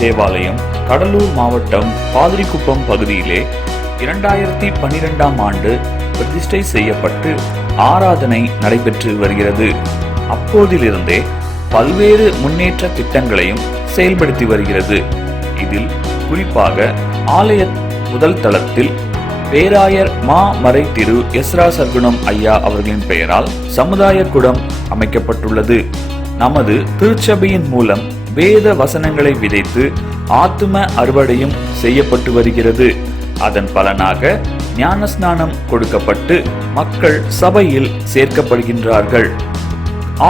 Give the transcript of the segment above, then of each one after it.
தேவாலயம் கடலூர் மாவட்டம் பாதிரிக்குப்பம் பகுதியிலே 2012ஆம் ஆண்டு பிரதிஷ்டை செய்யப்பட்டு ஆராதனை நடைபெற்று வருகிறது. அப்போதிலிருந்தே பல்வேறு முன்னேற்ற திட்டங்களையும் செயல்படுத்தி வருகிறது. இதில் குறிப்பாக ஆலய முதல் தளத்தில் பேராயர் மா மறை திரு எஸ்ரா சர்க்குணம் ஐயா அவர்களின் பெயரால் சமுதாய கூடம் அமைக்கப்பட்டுள்ளது. நமது திருச்சபையின் மூலம் வேத வசனங்களை விதைத்து ஆத்தும அறுவடையும் செய்யப்பட்டு வருகிறது. அதன் பலனாக ஞானஸ்நானம் கொடுக்கப்பட்டு மக்கள் சபையில் சேர்க்கப்படுகின்றார்கள்.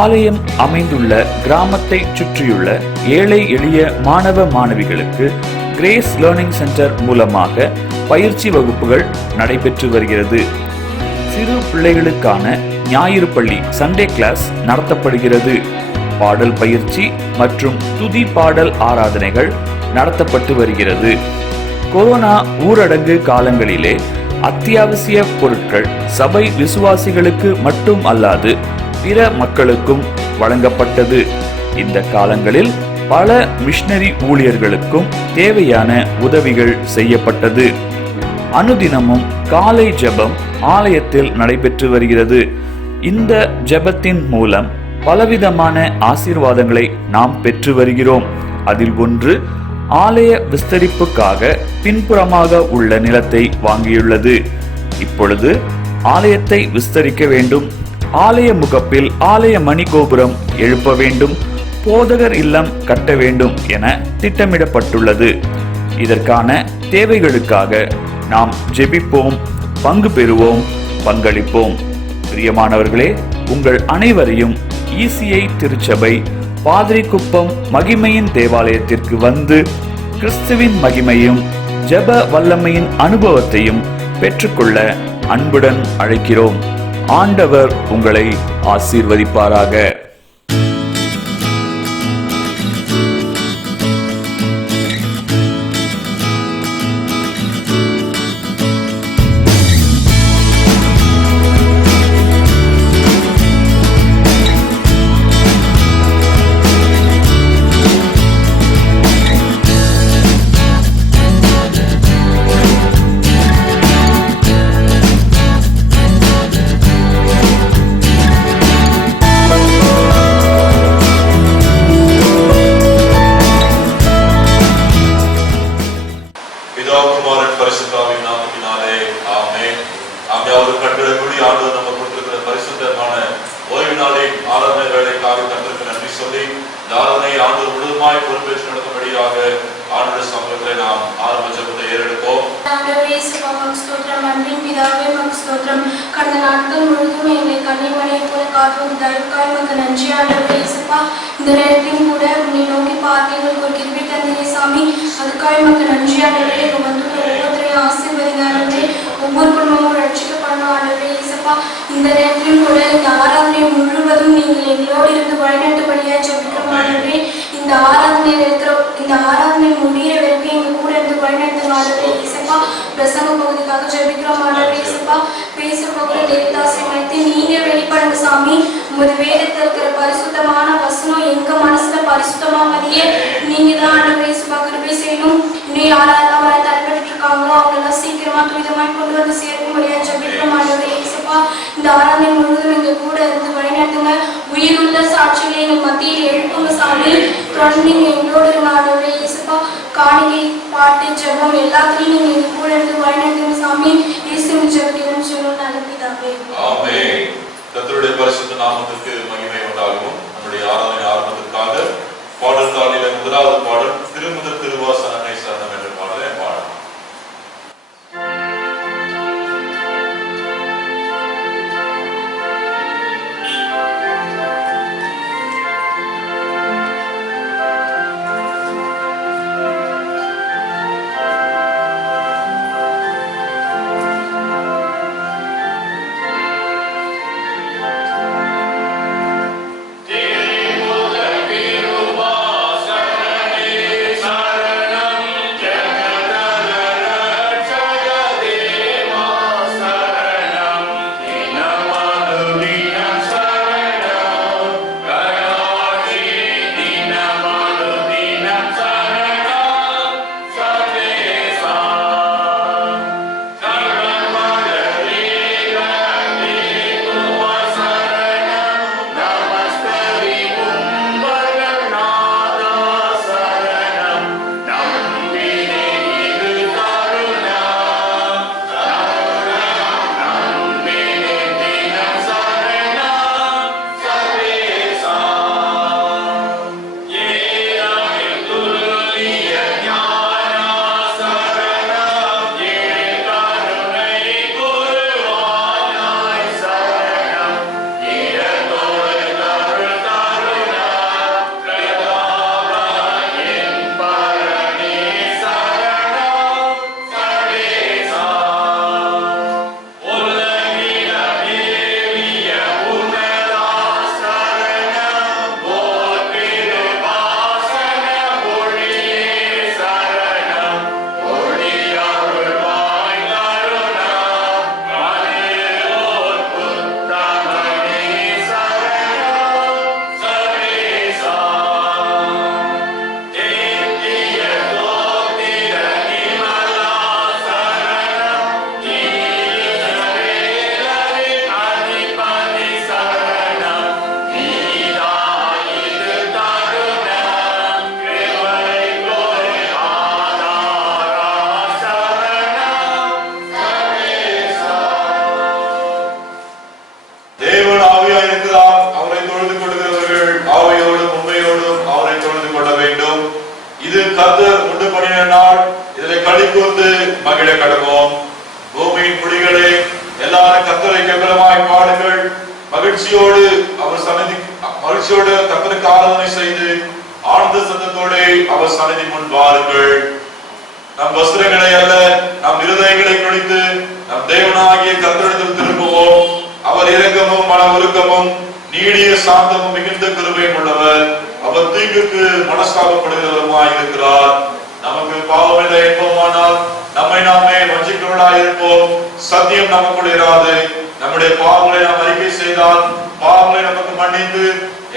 ஆலயம் அமைந்துள்ள கிராமத்தை சுற்றியுள்ள ஏழை எளிய மாணவ மாணவிகளுக்கு கிரேஸ் லேர்னிங் சென்டர் மூலமாக பயிற்சி வகுப்புகள் நடைபெற்று வருகிறது. சிறு பிள்ளைகளுக்கான ஞாயிறு பள்ளி சண்டே கிளாஸ் நடத்தப்படுகிறது. பாடல் பயிற்சி மற்றும் துதி பாடல் ஆராதனைகள் நடத்தப்பட்டு வருகிறது. கொரோனா ஊரடங்கு காலங்களிலே அத்தியாவசிய பொருட்கள் சபை விசுவாசிகளுக்கு மட்டும் அல்லாது பிற மக்களுக்கும் வழங்கப்பட்டது. இந்த காலங்களில் பல மிஷனரி ஊழியர்களுக்கும் தேவையான உதவிகள் செய்யப்பட்டது. அனுதினமும் காலை ஜெபம் ஆலயத்தில் நடைபெற்று வருகிறது. இந்த ஜெபத்தின் மூலம் பலவிதமான ஆசீர்வாதங்களை நாம் பெற்று வருகிறோம். அதில் ஒன்று, ஆலய விஸ்தரிப்புக்காக பின்புறமாக உள்ள நிலத்தை வாங்கியுள்ளது. இப்பொழுது ஆலயத்தை விஸ்தரிக்க வேண்டும், ஆலய முகப்பில் ஆலய மணி கோபுரம் எழுப்ப வேண்டும், போதகர் இல்லம் கட்ட வேண்டும் என திட்டமிடப்பட்டுள்ளது. இதற்கான தேவைகளுக்காக நாம் ஜெபிப்போம், பங்கு பெறுவோம், பங்களிப்போம். பிரியமானவர்களே, உங்கள் அனைவரையும் ECI திருச்சபை பாதிரிக்குப்பம் மகிமையின் தேவாலயத்திற்கு வந்து கிறிஸ்துவின் மகிமையும் ஜெப வல்லமையின் அனுபவத்தையும் பெற்றுக்கொள்ள அன்புடன் அழைக்கிறோம். ஆண்டவர் உங்களை ஆசீர்வதிப்பாராக. கடந்த நாட்கள் முழுதும் எங்களை கண்ணிமனை போல காத்து தயவுக்காய் உமக்கு நன்றி ஆண்டவரே இயேசுப்பா. இந்த நேரத்திலும் கூட உன்னை நோக்கி பார்த்தீர்கள் ஒரு கிருபை தந்தீரே சாமி, அதுக்காக உமக்கு நன்றி ஆண்டவரே. எங்க வந்துள்ள ஒவ்வொருத்தரையும் ஆசீர்வதிங்க ஆண்டவரே, ஒவ்வொரு குடும்பமும் ரட்சிக்கப்படணும் ஆண்டவரே இயேசுப்பா. இந்த நேரத்திலும் கூட இந்த ஆராதனை முழுவதும் நீங்கள் எங்களோடு இருந்து வழிநடத்தபடியா ஜெபிக்கிறோம் ஆண்டவரே. இந்த ஆராதனை முடிகிற வரைக்கும் எங்க கூட இருந்து வழிநடத்துங்க ஆண்டவரே இயேசுப்பா. பிரசங்க பகுதிக்காக ஜெபிக்கிறோம் ஆண்டவரே இயேசுப்பா. பேச போகிற தேவதாசை வைத்து நீங்க வெளிப்படுங்க சாமி. உமது வேதத்தில் இருக்கிற பரிசுத்தமான வசனம் எங்க மனசுல பரிசுத்தமாவதையே நீங்க தான் ஆண்டவரே இயேசுப்பா கிருபை செய்யணும். இன்னும் யாரெல்லாம் தடைபட்டு இருக்காங்களோ அவங்களெல்லாம் சீக்கிரமா துரிதமாய் கொண்டு வந்து சேர்க்கும்படியா ஜெபிக்கிறோம் ஆண்டவரே இயேசுப்பா. இந்த ஆராதனை முழுவதும் எங்க கூட இருந்து வழிநடத்துங்க. உயிருள்ள சாட்சிகளை எங்கள் மத்தியில் எழுப்புங்க சாமி. தொடர்ந்து நீங்க எங்களோடு இருங்க ஆண்டவரே இயேசுப்பா. காணிகை பாட்டு ஜெபம் எல்லாத்தையும் நீங்க எங்க கூட இருந்து வழிநடத்துங்க சாமி. இயேசுவின் ஜெபத்திலும் சொல்லும் நல்ல பிதாவே. ஆமென். கர்த்தருடைய பரிசுத்த நாமத்துக்கு மகிமை உண்டாகும். நம்முடைய ஆராதனை ஆரம்பத்திற்காக பாடல் தாளிலே முதலாவது பாடல் திருமுதற் திருவாசகனை சரணம் என்ற பாடலை பாடலாம். திருமுதற் திருவாசகனே சரணம் கடவோம். பூமியின் குடிகளே, எல்லாரும் கர்த்தரை கெம்பீரமாய் பாடுங்கள். மகிழ்ச்சியோடு கர்த்தருக்கு ஆராதனை செய்து ஆழ்ந்த சத்தத்தோடு அவர் சந்நிதி முன் வாருங்கள். நம் வஸ்திரங்களை அல்ல, நம் இருதயங்களை குடித்து நம் தேவனாகிய கர்த்தரிடத்தில் திரும்புவோம். அவர் இரக்கமும் மன உருக்கமும் நீடிய சாந்தமும் மிகுந்த கிருபையும் உள்ளவர். அவர் தீங்குக்கு மனஸ்தாபப்படுகிறவருமாய் இருக்கிறார். நமக்கு பாவம் இல்லை என்போமானால் நம்மை நாமே வஞ்சிக்கிறவர்களாய் இருப்போம். சத்தியம் நமக்குள் இராது. நம்முடைய பாவங்களை நாம் அறிக்கை செய்தால் பாவங்களை நமக்கு மன்னித்து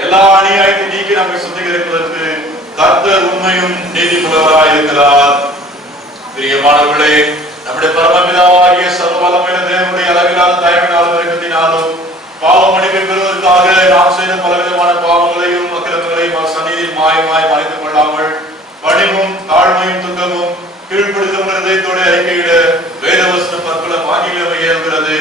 எல்லா அநியாயத்தை நீக்கி நம்மை சுத்திகரிப்பதற்கு கர்த்தர் உண்மையும் நீதிபதியாய் இருக்கிறார். பிரியமானவர்களே, நம்முடைய பரமபிதாவாகிய சர்வவல்லமையுள்ள தேவனுடைய அளவிலான தயவினாலும் இரக்கத்தினாலும் பாவ மன்னிப்பை பெறுவதற்காக நாம் செய்த பலவிதமான பாவங்களையும் அக்கிரமங்களையும் அவர் சந்நிதியில் மாயமாய் மறைத்துக் கொள்ளாமல் பணிவும் தாழ்மையும் துக்கமும் கீழ்ப்படுத்தும் இருதயத்தோடு அறிக்கையிட வேதவசனம் பற்பல வாங்கிகளை ஏறுகிறது.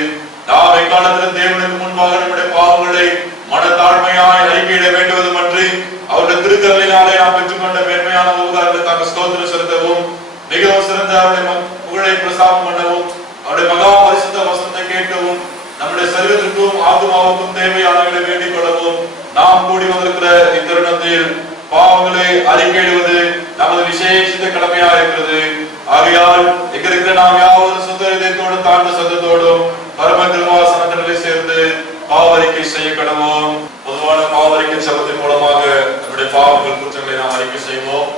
நாம் எக்காலத்திலும் தேவனுக்கு முன்பாக நம்முடைய பாவங்களை மனத்தாழ்மையாய் அறிக்கையிட வேண்டுவதுமன்றி அவருடைய திருக்கரலினாலே நாம் பெற்றுக்கொண்ட மேன்மையான உபகாரங்களுக்காக ஸ்தோத்திரம் செலுத்தவும் மிகவும் சிறந்த அவருடைய புகழை பிரசாரம் பண்ணவும் அவருடைய மகா பரிசுத்த வசனத்தை கேட்கவும் நம்முடைய சரீரத்திற்கும் ஆத்மாவுக்கும் தேவையானவர்களை வேண்டிக் கொள்ளவும் நாம் கூடி வந்திருக்கிற இத்தருணத்தில் பாவங்களை அறிக்கையிடுவது நமது விசேஷித்த கடமையா இருக்கிறது. ஆகையால் இங்க இருக்கிற நாம் யாவது சுத்த இதயத்தோடும் தாழ்ந்த சத்தத்தோடும் பரம கிருபாசனத்திலே சேர்ந்து பாவரிக்கை செய்ய கடவோம். பொதுவான பாவரிக்கை சபத்தின் மூலமாக நம்முடைய பாவங்கள் குற்றங்களை நாம் அறிக்கை செய்வோம்.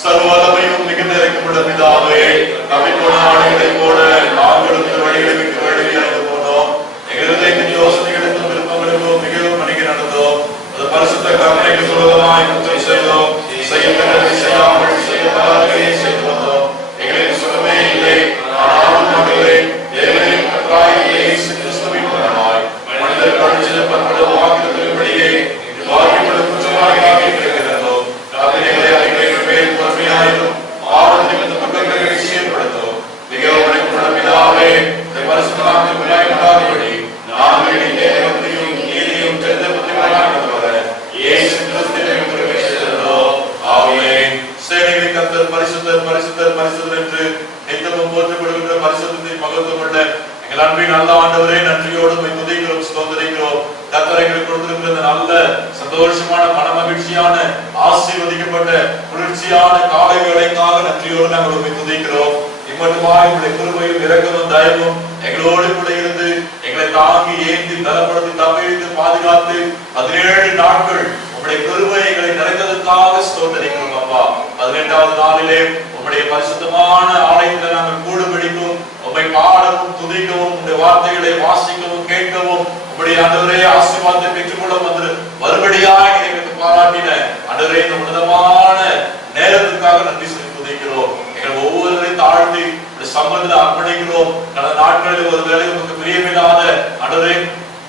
சர்வவல்லமையும் மிகுந்த இரக்கமுள்ள பிதாவே, நம்பிக்கையான ஆணைகளை போல நாங்களும் வழிகளை விட்டு வழியாக போனோம். எங்களுடைய யோசனைகளுக்கும் விருப்பங்களுக்கும் மிகவும் அணுகி நடந்தோம். அது பரிசுத்த கருணைக்கு விரோதமாய் குற்றம் செய்தோம். செய்யப்பட்டதை செய்யாமல் செய்யப்படாததை செய்து வந்தோம். எங்களுக்கு சுகமே இல்லை. ஆனாலும் நாங்களே தேவனின் கர்த்தராகிய இயேசு கிறிஸ்துவின் மூலமாய் மனிதர் அழிச்ச பற்பல வாக்குறுதிகளின்படியே வாக்கியப்படும் குற்றமாக இருக்கிறோம். எங்களை அறிக்கையின் மேல் பொறுமையாயிரும் பாவத்தின் பக்கங்களை சீர்படுத்தும். மிகவும் அழைப்புள்ள பிதாவே, பரிசுத்த நாமத்தில் விளையாடாதபடி நாங்கள் தேவனையும் நீதியும் தெரிந்த புத்திரராக இயேசு கிறிஸ்துவின் பிரவேசிக்கிறோம். ஆமென். சேனைகளின் கர்த்தர் பரிசுத்தர் பரிசுத்தர் பரிசுத்தர் என்று நித்தமும் போற்றப்படுகின்ற பரிசுத்தத்தின் மகத்துவம் உள்ள எங்கள் அன்பின் நல்ல ஆண்டவரே, நன்றியோடு துதிக்கிறோம், ஸ்தோத்திரிக்கிறோம். கர்த்தர் எங்களுக்கு கொடுத்திருக்கிற நல்ல சந்தோஷமான மன மகிழ்ச்சியான ஆசீர்வதிக்கப்பட்ட குளிர்ச்சியான காலை வேளைக்காக நன்றியோடு நாங்கள் துதிக்கிறோம். இம்மட்டுமாய் உங்களுடைய கிருபையும் இரக்கமும் தயவும் எங்களோடு கூட இருந்து எங்களை தாங்கி ஏந்தி பலப்படுத்தி தப்பித்து பாதுகாத்து 17 நாட்கள் உங்களுடைய கிருபை எங்களை நிறைந்ததற்காக ஸ்தோத்திரிக்கிறோம். அப்பா, 18வது நாளிலே உங்களுடைய பரிசுத்தமான ஆலயத்தில் நாங்கள் கூடுபிடிக்கும், உம்மை பாடவும் துதிக்கவும், உங்களுடைய வார்த்தைகளை வாசிக்கவும் கேட்கவும், உங்களுடைய ஆண்டவரே ஆசீர்வாதத்தை பெற்றுக்கொள்ள வந்து மறுபடியாக எங்களுக்கு பாராட்டின ஆண்டவரே இந்த உன்னதமான நேரத்துக்காக நன்றி சொல்லி துதிக்கிறோம். எங்கள் ஒவ்வொருவரையும் தாழ்த்தி சம்பந்தத்தில் அர்ப்பணிக்கிறோம். கடந்த நாட்களில் ஒருவேளை உங்களுக்கு பிரியமில்லாத ஆண்டவரே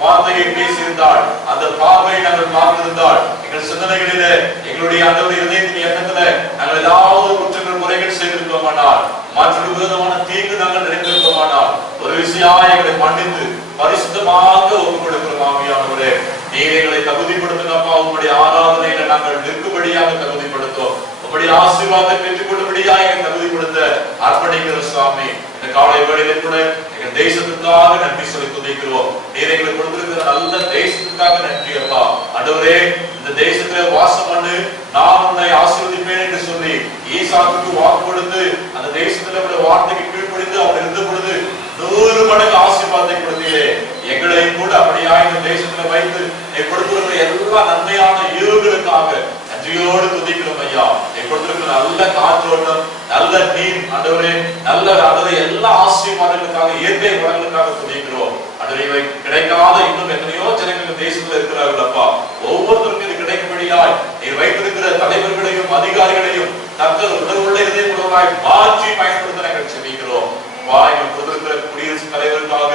வார்த்தையை பேசியிருந்தால், அந்த பார்வையை நாங்கள் பார்த்திருந்தால், எங்கள் சிந்தனைகளிலே எங்களுடைய ஆண்டவரே இதயத்தின் எண்ணத்துல நாங்கள் ஏதாவது குற்றங்கள் முறைகள் செய்திருக்கோமானால், மற்றொரு விதமான தீங்கு நாங்கள் நினைத்திருக்கோமானால், ஒரு விஷயம் எங்களை மன்னித்து பரிசுத்தமாக ஒப்புக் கொடுக்கிறோம். ஆவியானவரே, நீர் எங்களை தகுதிப்படுத்தினப்பா, உங்களுடைய ஆராதனையில நாங்கள் நிற்கும்படியாக தகுதிப்படுத்தோம். உங்களுடைய ஆசீர்வாதத்தை பெற்றுக் கொள்ளும்படியாக எங்களை தகுதிப்படுத்த அர்ப்பணிக்கிற சுவாமி, இந்த காலை வேளையிலே கூட எங்கள் தேசத்துக்காக நன்றி சொல்லி துதிக்கிறோம். நீர் எங்களுக்கு கொடுத்திருக்கிற நல்ல தேசத்துக்காக நன்றி அப்பா. ஆண்டவரே, இந்த தேசத்துல வாசம் பண்ணு, நான் உன்னை ஆசீர்வதிப்பேன் என்று சொல்லி ஈசாக்குக்கு வாக்கு கொடுத்து அந்த தேசத்துல வார்த்தைக்கு கீழ்ப்படிந்து அவன் இருந்த பொழுது 100 மடங்கு ஆசீர்வாதத்தை கொடுத்தீரே. எங்களையும் கூட அப்படியா இந்த தேசத்துல வைத்து நீ கொடுத்திருக்கிற எல்லா நன்மையான ஈவுகளுக்காக நன்றியோடு துதிக்கிறோம் ஐயா. நீ கொடுத்திருக்கிற நல்ல காற்றோட்டம், நல்ல நீர் ஆண்டவரே, நல்ல ஆண்டவரே எல்லா ஆசீர்வாதங்களுக்காக இயற்கை வளங்களுக்காக துதிக்கிறோம். ஆண்டவரே, கிடைக்காத இன்னும் எத்தனையோ ஜனங்கள் தேசத்துல இருக்கிறார்கள் அப்பா. ஒவ்வொருத்தருக்கும் இது கிடைக்கும்படியாய் நீர் வைத்திருக்கிற தலைவர்களையும் அதிகாரிகளையும் தங்கள் உணர்வுள்ள இதயம் உணர்வாய் மாற்றி பயன்படுத்த நாங்கள் செபிக்கிறோம். எங்கள் கொடுத்திருக்கிற குடியரசுத் தலைவருக்காக,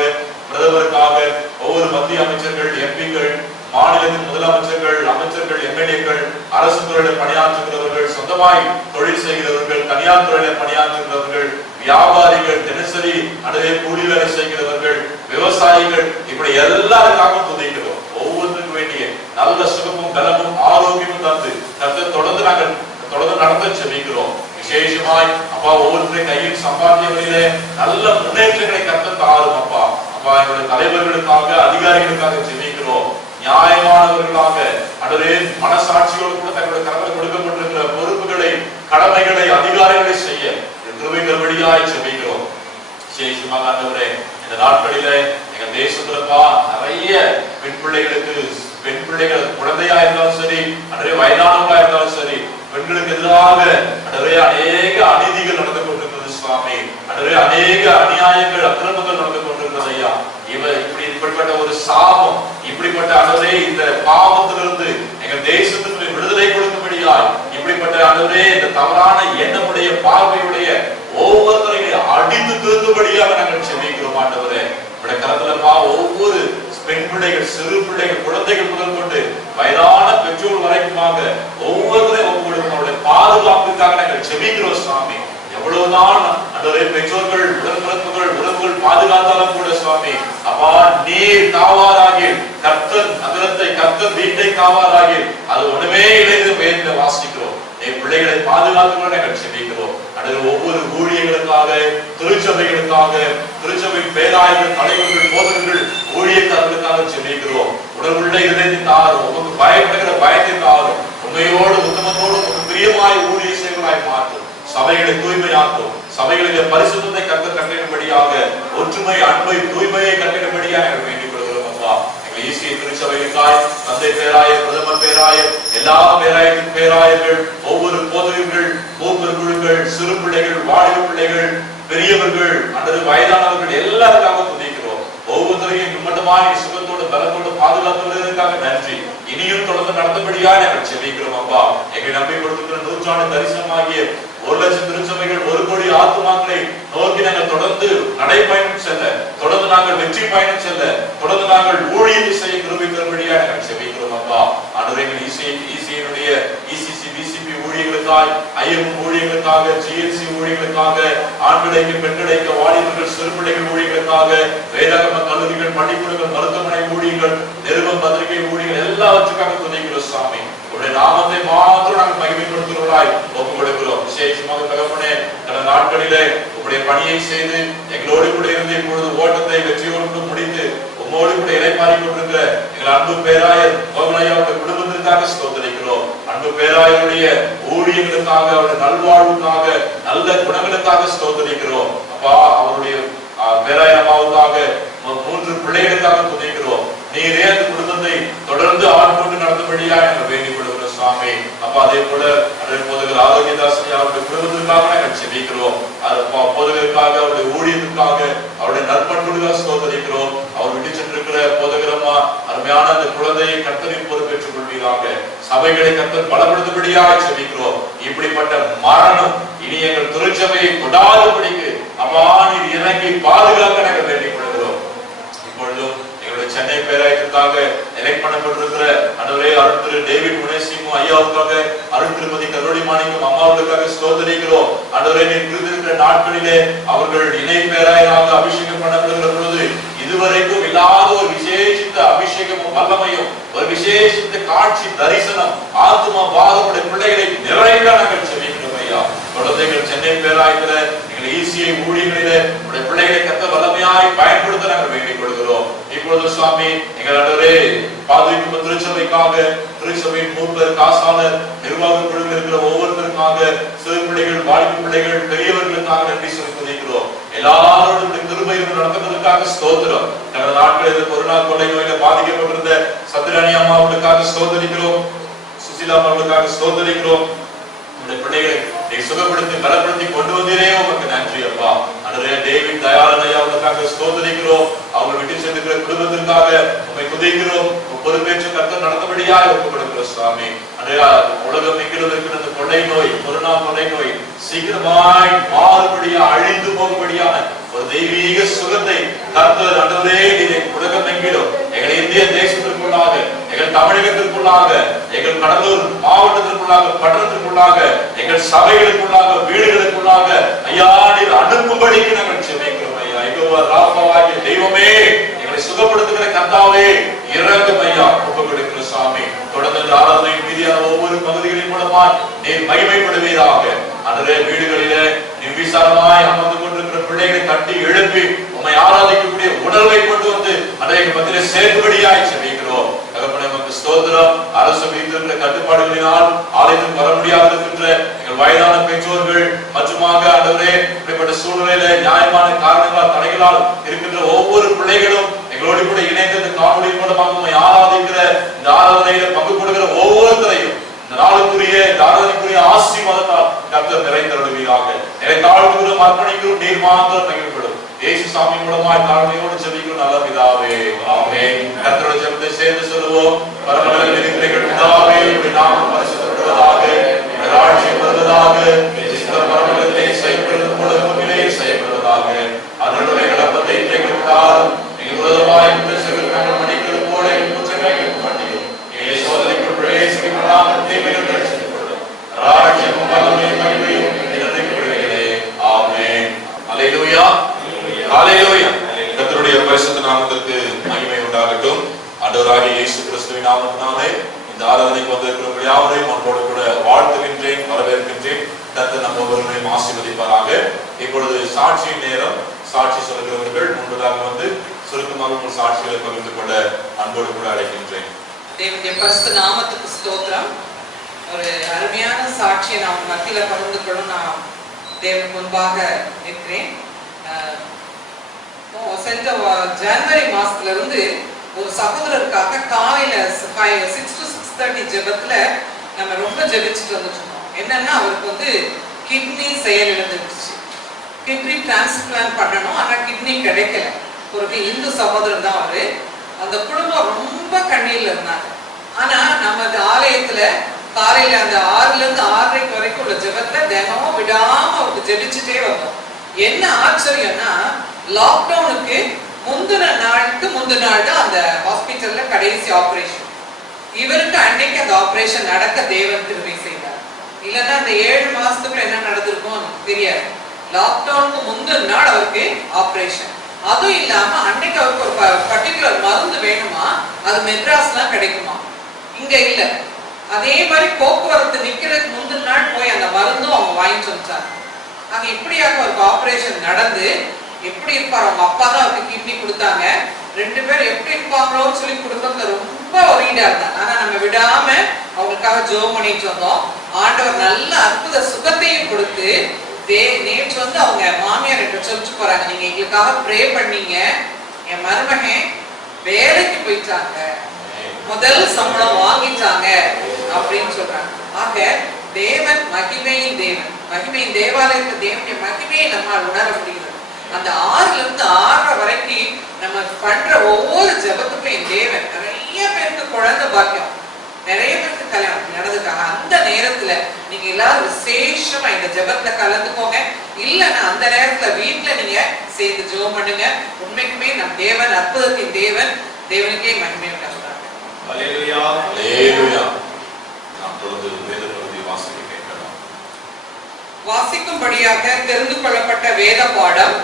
பிரதமருக்காக, ஒவ்வொரு மத்திய அமைச்சர்கள், எம்பிக்கள், மாநிலத்தின் முதலமைச்சர்கள், அமைச்சர்கள், எம்எல்ஏக்கள், அரசு துறையில் பணியாற்றுகிறவர்கள், சொந்தமாய் தொழில் செய்கிறவர்கள், தனியார் துறையில் பணியாற்றுகிறவர்கள், வியாபாரிகள், தினசரி அடைய கூலி வேலை செய்கிறவர்கள், விவசாயிகள், இப்படி எல்லாருக்காக துதிக்கிறோம். ஒவ்வொருத்தருக்கும் வேண்டிய நல்ல சுகமும் பலமும் ஆரோக்கியமும் தந்து தொடர்ந்து நாங்கள் தொடர்ந்து நடத்த செபிக்கிறோம். விசேஷமாய் அப்பா அப்பா ஒவ்வொருத்தரை கையில் சம்பாத்தியங்களிலே நல்ல முன்னேற்றங்களை கர்த்தர் தாரும் அப்பா. அப்பா எங்களுடைய தலைவர்களுக்காக அதிகாரிகளுக்காக ஜெபிக்கிறோம். நியாயமானவர்களாக ஆண்டவரே மனசாட்சியோடு கூட தங்களுடைய கரத்தில் கொடுக்கப்பட்டிருக்கிற பொறுப்புகளை கடமைகளை அதிகாரிகளை செய்ய கிருபையாய் ஜெபிக்கிறோம். விசேஷமாக ஆண்டவரே இந்த நாட்களிலே எங்க தேசத்துலப்பா நிறைய பெண் பிள்ளைகள் குழந்தையா இருந்தாலும் சரி, அன்றே வயதானவங்களா இருந்தாலும் சரி, பெண்களுக்கு எதிராக அன்றே அநேக அநீதிகள் நடந்து கொண்டிருக்கிறது சுவாமி. அன்றே அநேக அநியாயங்கள் அக்கிரமங்கள் நடந்து கொண்டிருக்கிறது ஐயா. இப்படிப்பட்ட ஒரு சாபம், இப்படிப்பட்ட அன்றே இந்த பாவத்திலிருந்து எங்க தேசத்துக்கு விடுதலை கொடுக்கும்படியாய், இப்படிப்பட்ட அன்றே இந்த தவறான எண்ணமுடைய பார்வையுடைய ஒவ்வொருத்தரையும் அடித்து திருந்தும்படியாக நாங்கள் செபிக்கிறோம் ஆண்டவரே. கரத்துலப்பா ஒவ்வொரு பெண் பிள்ளைகள், சிறு பிள்ளைகள், குழந்தைகள் முதல் கொண்டு வயதான பெற்றோர் வரைக்குமாக ஒவ்வொருவரையும் அவருடைய பாதுகாப்புக்காக நாங்கள் செபிக்கிறோம் சுவாமி. எவ்வளவுதான் அந்த பெற்றோர்கள் உறவுகள் பாதுகாத்தாலும் கூட சுவாமி, அப்பா நீர் காவாராகி கர்த்தர் நகரத்தை, கர்த்தர் வீட்டை காவாராகி அது ஒண்ணுமே இணைந்து வேத வாசிக்கிறோம். என் பிள்ளைகளை பாதுகாத்துக் நாங்கள் செபிக்கிறோம். ஒவ்வொரு ஊழியர்களுக்காக, திருச்சபைகளுக்காக, திருச்சபை பேராயர்கள், தலைவர்கள், போதகர்கள், ஊழியக்காரர்களுக்காக செபிக்கிறோம். உடலுள்ள இதயத்தின் தாரும், உங்களுக்கு பயப்படுகிற பயத்தின் தாரும், உண்மையோடு உத்தமத்தோடு பிரியமாய் ஊழிய செயல்களாய் மாற்றும். சபைகளை தூய்மையாக்கும். சபைகளுக்கு பரிசுத்தத்தை கர்த்தர் கட்டிடும்படியாக, ஒற்றுமை, அன்பை, தூய்மையை கட்டிடும்படியாக வேண்டிக் கொள்கிறோம் அப்பா. ஈசிய திருச்சபைக்காய் தந்தை பேராயர், பிரதமர் பேராயர், எல்லா பேராயத்தின் பேராயர்கள், ஒவ்வொரு போதகர்கள், மூப்பர் குழுக்கள், சிறு பிள்ளைகள், வாலிப பிள்ளைகள், பெரியவர்கள், அல்லது வயதானவர்கள் எல்லாருக்காக துதிக்கிறோம். ஒவ்வொருத்தரையும் நிம்மட்டமாய் சுகத்தோடு பலத்தோடு பாதுகாத்துவதற்காக நன்றி. இனியும் தொடர்ந்து நடத்தபடியாக நாங்கள் செபிக்கிறோம் அப்பா. எங்களை நம்பி கொடுத்துக்கிற நூற்றாண்டு தரிசனமாகிய 1,00,000 திருச்சபைகள், 1 கோடி ஆத்துமாக்களை நோக்கி நாங்கள் தொடர்ந்து நடைபயணம் செல்ல, தொடர்ந்து நாங்கள் வெற்றி பயணம் செல்ல, தொடர்ந்து நாங்கள் ஊழியத்தை செய்ய கிருபை தரும்படியாக நாங்கள் செபிக்கிறோம் அப்பா. ஆண்டவரே ஈசியினுடைய ECC BCP ஊழியர்களுக்காக, IM ஊழியர்களுக்காக, GLC ஊழியர்களுக்காக, ஆண்களுக்கு பெண்களுக்கு, வாலிபர்கள், சிறு பிள்ளைகள் ஊழியர்களுக்காக, வேதாகம கல்லூரிகள், பள்ளிக்கூடங்கள், மருத்துவமனை ஊழியர்கள், நிருபம் பத்திரிகை ஊழியர்கள் எல்லாவற்றுக்காக துதிக்கிறோம் சாமி. உடைய நாமத்தை மாத்திரம் நாங்கள் மகிமைப்படுத்துகிறவர்களாய் ஒப்புக் கொடுக்கிறோம். விசேஷமாக தகப்பனே, கடந்த நாட்களிலே உங்களுடைய பணியை செய்து எங்களோடு கூட இருந்து இப்பொழுது ஓட்டத்தை வெற்றியோடு முடித்து உங்களோடு கூட இலைப்பாரி கொண்டிருக்கிற எங்கள் அன்பு பேராயர் மோகனையாவுடைய குடும்பத்திற்காக ஸ்தோத்திரிக்கிறோம். அன்பு பேராயருடைய ஊழியர்களுக்காக, அவருடைய நல்வாழ்வுக்காக, நல்ல குணங்களுக்காக ஸ்தோத்திரிக்கிறோம் அப்பா. அவருடைய பேராயர் அம்மாவுக்காக, 3 பிள்ளைகளுக்காக துதிக்கிறோம். நீரே அந்த குடும்பத்தை தொடர்ந்து ஆட்கொண்டு நடத்தும்படியாக நாங்கள் வேண்டிக் கொள்கிறோம் சுவாமி. அப்ப அதே போல போதகர் ஆரோக்கியதாசன் அவருடைய குடும்பத்திற்காக நாங்கள் செபிக்கிறோம். போதகருக்காக, அவருடைய ஊழியத்துக்காக, அவருடைய நற்பண்புகளுக்காக ஸ்தோத்திரிக்கிறோம். அவர் விட்டு சென்றிருக்கிற போதகரம்மா அருமையான அந்த குழந்தையை கர்த்தரின் பொறுப்பேற்றுக் கொள்வீராக. சபைகளை கர்த்தர் பலப்படுத்தும்படியாக செபிக்கிறோம். இப்படிப்பட்ட மரணம் இனி எங்கள் திருச்சபையை கொடாதபடிக்கு அம்மா நீர் இறங்கி பாதுகாக்க நாங்கள் வேண்டிக் கொள்கிறோம். இப்பொழுதும் சென்னை பேராயத்திற்காக எலெக்ட் பண்ணப்பட்டிருக்கிற அன்றைய அருள் திரு டேவிட் முனேசிங் ஐயாவுக்காக, அருள் திருமதி கரோடி மாணிக்கம் அம்மாவுக்காக ஸ்தோத்திரிக்கிறோம். அன்றைய இருக்கிற நாட்களிலே அவர்கள் இணை பேராயராக அபிஷேகம் பண்ணப்படுகிற பொழுது இதுவரைக்கும் இல்லாத ஒரு விசேஷித்த அபிஷேகமும் வல்லமையும், ஒரு விசேஷித்த காட்சி தரிசனம் ஆத்மா பாகமுடைய பிள்ளைகளை நிறைய நாங்கள் செபிக்கிறோம் ஐயா. குழந்தைகள் சென்னை பேராயத்துல எங்கள் ECI ஊழியர்களிலே உடைய பிள்ளைகளை கர்த்தர் வல்லமையாய் பயன்படுத்த நாங்கள் வேண்டிக் கொள்கிறோம். இப்பொழுது சுவாமி எங்கள் அன்றே பாதுகாப்பு திருச்சபைக்காக, திருச்சபையின் மூப்பர், காசாளர், நிர்வாக குழுவில் இருக்கிற ஒவ்வொருத்தருக்காக, சிறு பிள்ளைகள், வாலிப பிள்ளைகள், பெரியவர்களுக்காக நன்றி செலுத்துகிறோம். எல்லாரோடும் கிருபை நடத்துவதற்காக ஸ்தோத்திரம். கடந்த நாட்களில் கொரோனா கொள்ளை நோயில பாதிக்கப்பட்டிருந்த சத்ராணி அம்மாவுக்காக ஸ்தோத்திரிக்கிறோம். சுசிலா அம்மாவுக்காக ஸ்தோத்திரிக்கிறோம். பிள்ளைகளை சுகப்படுத்தி பலப்படுத்தி கொண்டு வந்தீரே உமக்கு நன்றி அப்பா. அன்றைய டேவிட் தயாளன் ஐயாவுக்காக ஸ்தோத்திரிக்கிறோம். அவங்க விட்டு சென்றிருக்கிற குடும்பத்திற்காக உண்மை துதிக்கிறோம். பொறுப்பேற்று கர்த்தர் நடத்தபடியாக ஒப்புக் கொடுக்கிறோம் சுவாமி. அன்றைய உலகம் எங்கிலும் இருக்கிற அந்த கொள்ளை நோய், கொரோனா கொள்ளை நோய் சீக்கிரமாய் மாறுபடியா அழிந்து போகும்படியான ஒரு தெய்வீக சுகத்தை கர்த்தர் அன்றே உலகம் எங்கிலும் எங்கள் இந்திய தேசத்திற்குள்ளாக, எங்கள் தமிழகத்திற்குள்ளாக, எங்கள் கடலூர் மாவட்டத்திற்குள்ளாக, பட்டணத்திற்குள்ளாக, எங்கள் சபைகளுக்குள்ளாக, வீடுகளுக்குள்ளாக ஐயா நீர் அனுப்பும்படிக்கு நாங்கள் செபிக்கிறோம் ஐயா. ராபாவாகிய தெய்வமே, எங்களை சுகப்படுத்துகிற கர்த்தாவே இறங்கும் ஐயா. ஒப்புக் கொடுக்கிற சாமி. தொடர்ந்து ஆராதனை மீதியான ஒவ்வொரு பகுதிகளின் மூலமா நீர் மகிமைப்படுவீராக. அன்றைய வீடுகளிலே நிர்விசாரமாய் அமர்ந்து கொண்டிருக்கிற பிள்ளைகளை தட்டி எழுப்பி உம்மை ஆராதிக்கக்கூடிய உணர்வை கொண்டு வந்து அன்றைய மத்தியிலே சேர்படியாய் செபிக்கிறோம். தகப்பனே உமக்கு ஸ்தோத்திரம். அரசு விதித்திருக்கிற கட்டுப்பாடுகளினால் ஆலயத்துக்கு வர முடியாது இருக்கின்ற எங்கள் வயதான பெற்றோர்கள் மற்றுமாக ஆண்டவரே இப்படிப்பட்ட சூழ்நிலையில நியாயமான காரணங்களால் தடைகளால் இருக்கின்ற ஒவ்வொரு பிள்ளைகளும் எங்களோடு கூட இணைந்து இந்த காணொலி மூலமாக உம்மை ஆராதிக்கிற இந்த ஆராதனையில பங்கு கொள்கிற ஒவ்வொருத்தரையும் இந்த நாளுக்குரிய இந்த ஆராதனைக்குரிய ஆசீர்வாதத்தால் கர்த்தர் நிறைந்தருளுவீராக. தாழ்வுகிறோம், அர்ப்பணிக்கிறோம், நீர் மாத்திரம் மகிழ்ப்படும். இயேசு சாமி மூலமாய் தாழ்மையோடு ஜெபிக்கிறோம் நல்ல பிதாவே, ஆமென். கர்த்தருடைய ஜெபத்தை சேர்ந்து சொல்லுவோம். பரமண்டலத்தில் இருக்கிற எங்கள் பிதாவே, உம்முடைய நாமம் பரிசுத்தப்படுவதாக, உம்முடைய ராஜ்யம் வருவதாக, சித்தம் பரமண்டலத்திலே செய்யப்படுவது போல பூமியிலே செய்யப்படுவதாக. அதனுடைய கடப்பத்தை எங்களுக்கு தாரும். எங்கள் விரோதமாய் குற்றச்செயல்கள் நாங்கள் மன்னிக்கிறது போல எங்கள் குற்றங்களை எங்களுக்கு மன்னியும். எங்களை சோதனைக்குள் பிரவேசிக்கப்படாமல் தீமைகள் ரட்சித்துக் கொள்ளும். ராஜ்யமும் வல்லமையும் மகிமையும் என்றென்றைக்கும் உடையதே. ஆமென். அல்லேலூயா. ஹல்லேலூயா. கர்த்தருடைய பரிசுத்த நாமத்திற்கு மகிமை உண்டாகட்டும். ஆண்டவராகிய இயேசு கிறிஸ்துவின் நாமத்தினாலே இந்த ஆராதனைக்கு வந்திருக்கிற யாவரையும் அன்போடு கூட வாழ்த்துகின்றேன், வரவேற்கின்றேன். கர்த்தர் நம்ம ஒவ்வொருவரையும் ஆசீர்வதிப்பாராக. இப்பொழுது சாட்சியின் நேரம். சாட்சி சொல்கிறவர்கள் முன்பதாக வந்து சுருக்கமாக உங்கள் சாட்சிகளை பகிர்ந்து கொள்ள அன்போடு கூட அழைக்கின்றேன். தேவனுடைய பரிசுத்த நாமத்துக்கு ஸ்தோத்திரம். ஒரு அருமையான சாட்சியை நான் மத்தியில பகிர்ந்து கொள்ள நான் தேவன் முன்பாக நிற்கிறேன். சென்ற ஜனவரி மாசத்துல இருந்து ஒரு சகோதரருக்காக காலையில 6 to 6:30 ஜெபத்துல நம்ம ரொம்ப ஜெபிச்சுட்டு வந்துட்டு இருந்தோம். என்னன்னா அவருக்கு வந்து கிட்னி செயல் இழந்துருச்சு. கிட்னி டிரான்ஸ்பிளான்ட் பண்ணணும், ஆனா கிட்னி கிடைக்கல. ஒரு இந்து சகோதரர் தான் அவரு. அந்த குடும்பம் ரொம்ப கண்ணீர்ல இருந்தாங்க. ஆனா நம்ம ஆலயத்துல காலையில அந்த 6ல இருந்து 6:30 வரைக்கும் உள்ள ஜெபத்தை தினமும் விடாம அவருக்கு ஜெபிச்சுட்டே வந்தோம். என்ன ஆச்சரியம்னா லாக்டவுனுக்கு முந்தின நாள் தான் அந்த ஹாஸ்பிட்டல்ல கடைசி ஆபரேஷன். இவருக்கு அன்னைக்கு அந்த ஆபரேஷன் நடக்க தேவன் கிருபை செய்தார். இல்லைன்னா அந்த 7 மாசத்துக்குள்ள என்ன நடந்திருக்கும் தெரியாது. லாக்டவுனுக்கு முந்தின நாள் அவருக்கு ஆபரேஷன். அதுவும் இல்லாம அன்னைக்கு அவருக்கு ஒரு பர்டிகுலர் மருந்து வேணுமா, அது மெட்ராஸ்லாம் கிடைக்குமா, இங்க இல்ல. அதே மாதிரி போக்குவரத்து நிக்கிறதுக்கு முந்தின நாள் போய் அந்த மருந்தும் அவங்க வாங்கிட்டு வந்துட்டாங்க. அங்க இப்படியாக அவருக்கு ஆபரேஷன் நடந்து எப்படி இருப்பார், அவங்க அப்பா தான் அவருக்கு கிட்னி கொடுத்தாங்க. 2 பேரும் எப்படி இருப்பாங்களோன்னு சொல்லி கொடுக்கறதுல ரொம்ப ஒரீடா இருந்தாங்க. ஆனா நம்ம விடாம அவங்களுக்காக ஜெபம் பண்ணிட்டு வந்தோம். ஆண்டவர் நல்ல அற்புத சுகத்தையும் கொடுத்து நேற்று வந்து அவங்க மாமியார் கிட்ட சொல்லிட்டு போறாங்க, நீங்க எங்களுக்காக ப்ரே பண்ணீங்க, என் மருமகன் வேலைக்கு போயிட்டாங்க, முதல் சம்பளம் வாங்கிட்டாங்க அப்படின்னு சொல்றாங்க. ஆக தேவன் மகிமையின் தேவன், மகிமையின் தேவாலயத்தை தேவனுடைய மகிமையை நம்மால் உணர முடிகிறது. அந்த 6ல இருந்து 6:30 வரைக்கும் நம்ம பண்ற ஒவ்வொரு ஜெபத்துக்கும் என் தேவன் நிறைய பேருக்கு குழந்தை பாக்கியம், நிறைய பேருக்கு கல்யாணம் நடந்துக்காங்க. அந்த நேரத்துல நீங்க எல்லாரும் விசேஷமா இந்த ஜெபத்துல கலந்துக்கோங்க. இல்லைன்னா அந்த நேரத்துல வீட்டுல நீங்க சேர்ந்து ஜெபம் பண்ணுங்க. உண்மைக்குமே நம் தேவன் அற்புதத்தின் தேவன், தேவனுக்கே மகிமை உண்டாகுறாங்க. அல்லேலூயா. அல்லேலூயா. நாம் தொடர்ந்து வேத பகுதியை வாசிக்க கேட்கலாம். வாசிக்கும்படியாக தெரிந்து கொள்ளப்பட்ட வேத பாடம்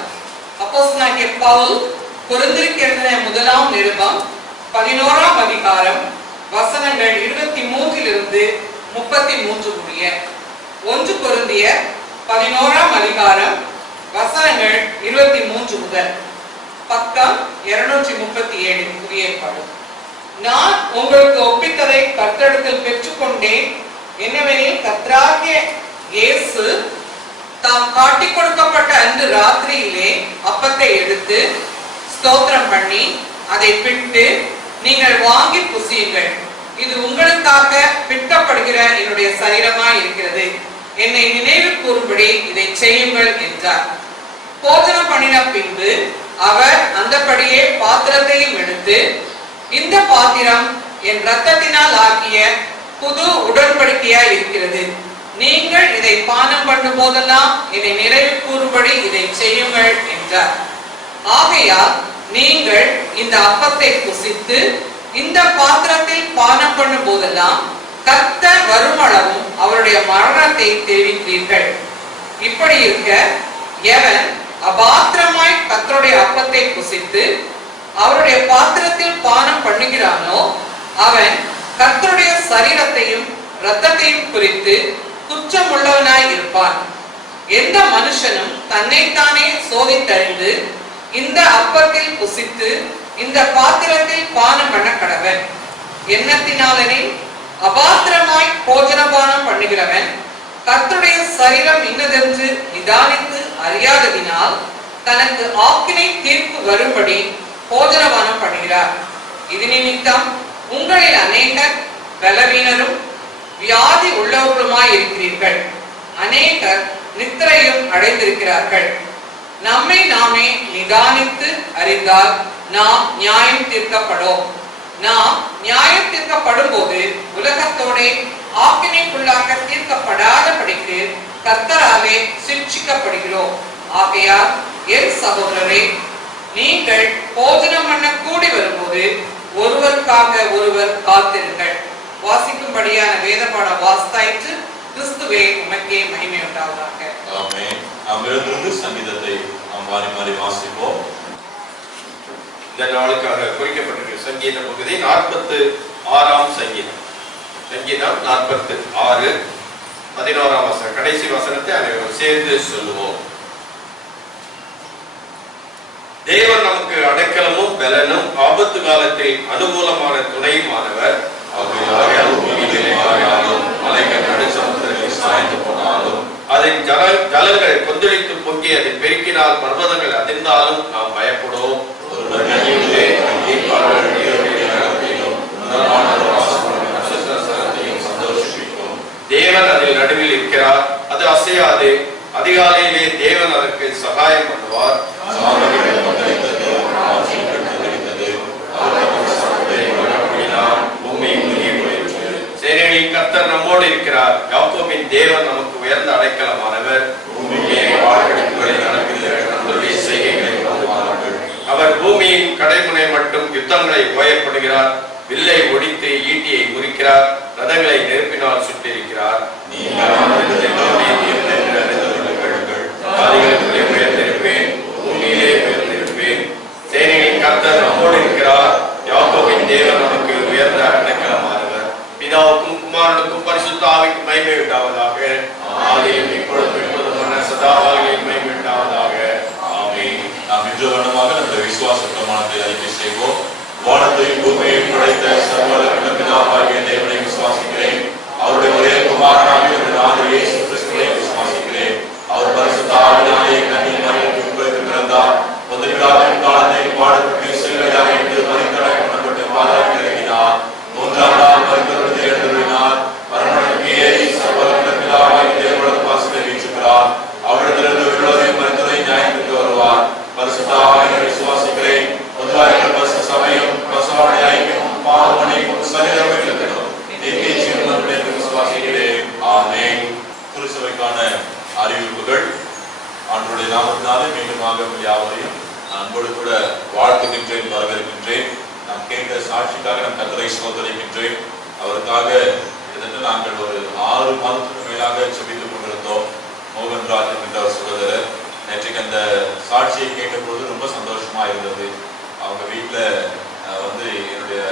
அப்போஸ்தலனாகிய பவுல் கொரிந்தியருக்கு எழுதின முதலாம் நிருபம் 11ஆம் அதிகாரம் வசனங்கள் 23 33 முடிய. 1 கொரிந்தியர் 11ஆம் அதிகாரம் வசனங்கள் 23 முதல். பக்கம் 237 புதிய ஏற்பாடு. நான் உங்களுக்கு ஒப்பித்ததை கர்த்தரிடத்தில் பெற்றுக்கொண்டேன். என்னவெனில் கர்த்தராகிய இயேசு தாம் காட்டிக் கொடுக்கப்பட்ட அன்று ராத்திரியிலே அப்பத்தை எடுத்து ஸ்தோத்திரம் பண்ணி அதை பிட்டு, நீங்கள் வாங்கி புசியுங்கள், இது உங்களுக்காக பிற்கப்படுகிற என்னுடைய சரீரமாய் இருக்கிறது, என்னை நினைவு கூறும்படி இதை செய்யுங்கள் என்றார். போஜனம் பண்ணின பின்பு அவர் அந்தபடியே பாத்திரத்தையும் எடுத்து, இந்த பாத்திரம் என் இரத்தத்தினால் ஆக்கிய புது உடன்படிக்கையாய் இருக்கிறது, நீங்கள் இதை பானம் பண்ணும் போதெல்லாம் என்னை நினைவு கூறும்படி இதை செய்யுங்கள் என்றார். ஆகையால் நீங்கள் இந்த அப்பத்தை புசித்து இந்த பாத்திரத்தில் பானம் பண்ணும் போதெல்லாம் கர்த்தர் வருமளவும் அவருடைய மரணத்தை தெரிவிக்கிறீர்கள். இப்படி இருக்க எவன் அபாத்திரமாய் கர்த்தருடைய அப்பத்தை புசித்து அவருடைய பாத்திரத்தில் பானம் பண்ணுகிறானோ அவன் கர்த்தருடைய சரீரத்தையும் இரத்தத்தையும் குறித்து குற்றம் உள்ளவனாய் இருப்பான். எந்த மனுஷனும் தன்னைத்தானே சோதித்தறிந்து இந்த அப்பத்தில் புசித்து இந்த பாத்திரத்தில் பானம் பண்ண கடவன். எண்ணத்தினாலெனில் அபாத்திரமாய் போஜனபானம் பண்ணுகிறவன் கர்த்தருடைய சரீரம் இன்னதென்று நிதானித்து அறியாததினால் தனக்கு ஆக்கினை தீர்ப்பு வரும்படி போஜனபானம் பண்ணுகிறார். இது நிமித்தம் உங்களில் அநேகர் பலவீனரும் வியாதி உள்ளவர்களுமாய் இருக்கிறீர்கள். அநேகர் நித்திரையும் அடைந்திருக்கிறார்கள். நம்மை நாமே நிதானித்து அறிந்தால் நாம் நியாயம் தீர்க்கப்படும். நாம் நியாயம் தீர்க்கப்படும் போது உலகத்தோட ஆக்கினைக்குள்ளாக தீர்க்கப்படாதபடிக்கு கர்த்தராலே சிட்சிக்கப்படுகிறோம். ஆகையால் என் சகோதரரே, நீங்கள் போஜனம் பண்ண கூடி வரும்போது ஒருவருக்காக ஒருவர் காத்திருங்கள். வாசிக்கும்படியான வேத பாடம் வாசித்தாயிற்று. கிறிஸ்துவே உமக்கே மகிமை உண்டாவதாக. ஆமென். நாம் எழுந்திருந்து சங்கீதத்தை நாம் மாறி மாறி வாசிப்போம். இந்த நாளுக்காக குறிக்கப்பட்டிருக்கிற சங்கீத பகுதி 46ஆம் சங்கீதம். சங்கீதம் 46 11ஆம் வசனம், கடைசி வசனத்தை அனைவரும் சேர்ந்து சொல்லுவோம். தேவன் நமக்கு அடைக்கலமும் பலனும் ஆபத்து காலத்தில் அனுகூலமான துணையுமானவர். அதன் ஜலங்கள் கொந்தளித்து பொங்கி அதை பெருக்கினால் பர்வதங்கள் அதிர்ந்தாலும் நாம் பயப்படுவோம். தேவன் அதில் நடுவில் இருக்கிறார், அது அசையாது. அதிகாலையிலே தேவன் அதற்கு சகாயம் பண்ணுவார். சேனைகளின் கர்த்தர் நம்மோடு இருக்கிறார். யாக்கோபின் தேவன் நமக்கு உயர்ந்த அடைக்கலமானவர். அவர் பூமியின் கடைமுனை மட்டும் யுத்தங்களை ஓயப்படுகிறார். வில்லை ஒடித்து ஈட்டியை முறிக்கிறார். ரதங்களை நெருப்பினால் சுட்டிருக்கிறார். சேனைகளின் கர்த்தர் நம்மோடு இருக்கிறார். யாக்கோபின் தேவன் நமக்கு உயர்ந்த அடைக்கலமானவர். பிதாவுக்கும் குமாரனுக்கும் பரிசுத்த ஆவிக்கும் மகிமை உண்டாவதாக. ஆதியிலும் இப்பொழுதும் எப்பொழுதுமான சதா காலங்களிலும் மகிமை உண்டாவதாக. ஆமென். நாம் இன்று வருடமாக நம்முடைய விசுவாச பிரமாணத்தை அறிக்கை செய்வோம். வானத்தையும் பூமியையும் படைத்த சர்வவல்லமையுள்ள பிதாவாகிய தேவனை விசுவாசிக்கிறேன். அவருடைய ஒரே குமாரனாகிய நம்முடைய இயேசு கிறிஸ்துவை விசுவாசிக்கிறேன். அவர் பரிசுத்த ஆவியானவராலே கன்னிகை மரியாதைக்கு பிறந்தார். முதலாவது காலத்தை பாடுபட்டு சிலுவையாக இட்டு மரித்தடக்கம் பண்ணப்பட்டு பாதாளத்தில் இறங்கினார். மூன்றாம் நாள் மரித்தவர்களை எழுந்துள்ளார். மரணத்திற்கு ஏறி சர்வவல்லமையுள்ள பிதாவாகிய தேவனுடைய வாசலை வீசுகிறார். அவரிடத்திலிருந்து உயிரோடையும் மரித்தவரையும் நியாயத்திற்கு வருவார். பரிசுத்த ஆவியானவரை விசுவாசிக்கிறேன். முதலாவது பரிசுத்த சபையும் பரிசுத்த ஐக்கியமும் பாவமன்னிப்பும் சரீரமும் இருக்கிறோம். நித்திய ஜீவனும் என்று விசுவாசிக்கிறேன். ஆமென். திருச்சபைக்கான அறிவிப்புகள். ஆண்டவருடைய நாமத்தினாலே மீண்டுமாக யாவரையும் அன்போடு கூட வாழ்த்துகின்றேன், வரவேற்கின்றேன். நாம் கேட்ட சாட்சிக்காக நாம் கர்த்தரை ஸ்தோத்திரிக்கின்றேன். அவருக்காக கிட்டத்தட்ட நாங்கள் ஒரு 6 மாதத்துக்கு மேலாக ஜெபித்துக் கொண்டிருந்தோம். மோகன்ராஜ் என்ற சகோதரர் நேற்றைக்கு அந்த சாட்சியை கேட்டபோது ரொம்ப சந்தோஷமா இருந்தது. அவங்க வீட்டில் வந்து என்னுடைய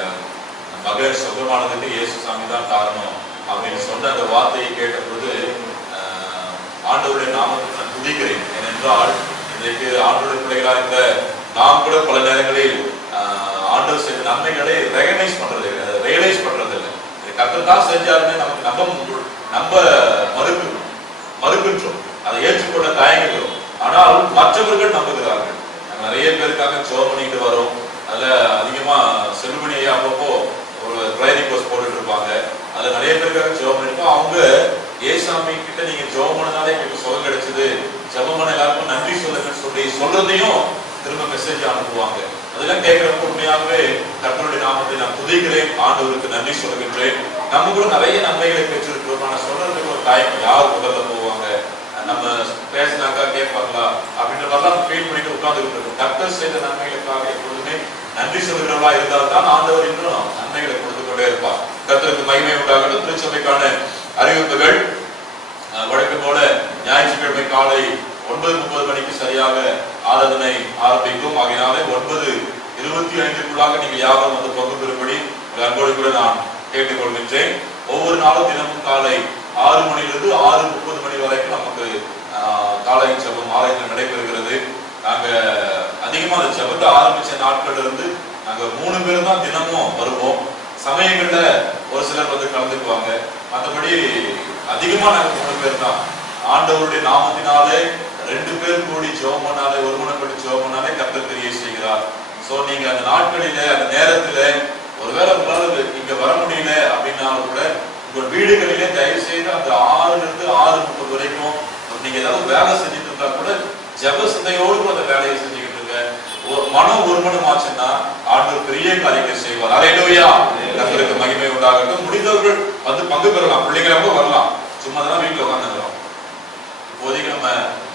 மகள் சுகமானதுக்கு இயேசு சாமி தான் காரணம் அப்படின்னு சொன்ன அந்த வார்த்தையை கேட்டபோது ஆண்டவருடைய நாமத்தை நான் துதிக்கிறேன். ஏனென்றால் இன்றைக்கு ஆண்டவருடைய பிள்ளைகளாக இருந்த நாம் கூட பல நேரங்களில் ஆண்டவர் செய்த நன்மைகளை ரெகனைஸ் பண்றது இல்லை, ரியலைஸ் பண்றது இல்லை. கர்த்தர் தான் செஞ்சாருன்னு நமக்கு நம்ப மறுக்கின்றோம், அதை ஏற்றுக்கொள்ள தயங்குகிறோம். ஆனால் மற்றவர்கள் நம்புகிறார்கள். நாங்கள் நிறைய பேருக்காக ஜெபம் பண்ணிட்டு வரோம். அதில் அதிகமா செல்லுமணி ஐயா அப்பப்போ ஒரு ட்ரைனிங் கோர்ஸ் போட்டுட்டு இருப்பாங்க. அதில் நிறைய பேருக்காக ஜெபம் பண்ணிருக்கோம். அவங்க ஏசாமி கிட்ட நீங்க ஜெபம் பண்ணனாலே எங்களுக்கு சுகம் கிடைச்சது, ஜெபம் பண்ண எல்லாருக்கும் நன்றி சொல்லுங்கன்னு சொல்றதையும் திரும்ப மெசேஜ் அனுப்புவாங்க. அதெல்லாம் கேட்கிறப்ப உண்மையாகவே கர்த்தருடைய நாமத்தை நான் துதிக்கிறேன், ஆண்டவருக்கு நன்றி சொல்கின்றேன். நம்ம கூட நிறைய நன்மைகளை பெற்றிருக்கிறோம். நான் சொல்றதுக்கு ஒரு டைம் யார் முதல்ல போவாங்க, நம்ம பேசினாக்கா கேட்பாங்களா அப்படின்ற மாதிரிலாம் ஃபீல் பண்ணிட்டு உட்கார்ந்து கர்த்தர் செய்த நன்மைகளுக்காக எப்பொழுதுமே நன்றி சொல்கிறவர்களா இருந்தால் தான் ஆண்டவர் இன்னும் நன்மைகளை கொடுத்து கொண்டே இருப்பார். கர்த்தருக்கு மகிமை உண்டாகட்டும். திருச்சபைக்கான அறிவிப்புகள். வழக்கம் போல ஞாயிற்றுக்கிழமை காலை 9:30 மணிக்கு சரியாக ஆராதனை ஆரம்பிக்கும். ஆகையினாலே 9:25 நீங்கள் யாரும் வந்து பங்கு பெறும்படி அன்போடு கூட நான் கேட்டுக்கொள்கின்றேன். ஒவ்வொரு நாளும் தினமும் காலை 6 மணிலிருந்து 6:30 மணி வரைக்கும் நமக்கு காலை ஜெபம் ஆலயத்தில் நடைபெறுகிறது. நாங்க அதிகமா அந்த ஜெபத்தை ஆரம்பிச்ச நாட்கள்ல இருந்து நாங்க 3 பேர் தான் தினமும் வருவோம். சமயங்கள்ல ஒரு சிலர் வந்து கலந்துக்குவாங்க. மற்றபடி அதிகமா நாங்க 3 பேர் தான். ஆண்டவருடைய நாமத்தினாலே 2 பேர் கூடி ஜெபம் பண்ணாலே, ஒருமனப்பட்டு ஜெபம் பண்ணாலே கர்த்தர் கிரியை செய்கிறார். சோ நீங்க அந்த நாட்களில அந்த நேரத்துல ஒருவேளை உங்களால இங்க வர முடியல அப்படின்னாலும் கூட உங்கள் வீடுகளிலே தயவு செய்து அந்த 6 to 6:30 வரைக்கும் நீங்க ஏதாவது வேலை செஞ்சுட்டு இருந்தா கூட ஜெப சிந்தையோடு அந்த வேலையை செஞ்சுக்கிட்டு இருங்க. மனம் ஒருமனமாச்சுன்னா ஆண்டவர் பெரிய காரியங்களை செய்வார். அல்லேலூயா. கர்த்தருக்கு மகிமை உண்டாகட்டும். முடிந்தவர்கள் வந்து பங்கு பெறலாம். பிள்ளைங்க வரலாம். சும்மா தான் வீட்டுல உட்காந்துக்கிறோம். இப்போதைக்கு நம்ம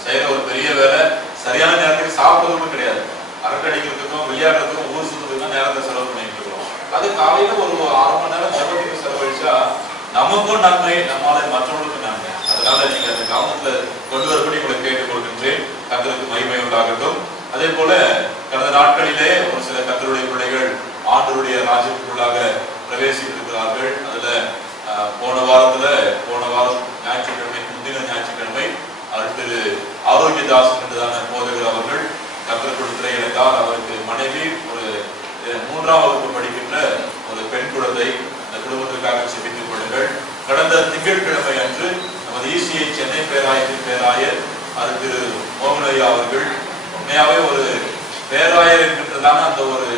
செய்யற ஒரு பெரிய வேலை சரியான நேரத்துக்கு சாப்பிடுறதும் கிடையாது. அரட்டடிக்கிறதுக்கும் விளையாடுறதுக்கும் ஊர் சுற்றுறதுக்கும் நேரத்தை செலவு பண்ணிட்டு இருக்கோம். அது காலையில ஒரு 6 மணி நேரம் ஜெபத்துக்கு செலவழிச்சா நமக்கும் நன்மை, நம்மால மற்றவர்களுக்கும் நன்மை. அதனால நீங்க அந்த கவனத்துல கொண்டு வரபடி உங்களை கேட்டுக் கொள்கின்றேன். கர்த்தருக்கு மகிமை உண்டாகட்டும். அதே போல கடந்த நாட்களிலே ஒரு சில கர்த்தருடைய பிள்ளைகள் ஆண்டவருடைய ராஜ்யத்துக்குள்ளாக பிரவேசித்திருக்கிறார்கள். அதுல போன வாரம் ஞாயிற்றுக்கிழமை, முந்தின ஞாயிற்றுக்கிழமை திரு ஆரோக்கியதாசன் என்றதான போதகர் அவர்கள் கர்த்தர் கொடுத்த இணைந்தால் அவருக்கு மனைவி ஒரு 3ஆம் வகுப்பு படிக்கின்ற ஒரு பெண் குழந்தை. அந்த குடும்பத்திற்காக செபித்துக் கொள்ளுங்கள். கடந்த திங்கட்கிழமை அன்று நமது ECI சென்னை பேராயத்தின் பேராயர் திரு மோகனையா அவர்கள் உண்மையாவே ஒரு பேராயர் என்கின்றதான அந்த ஒரு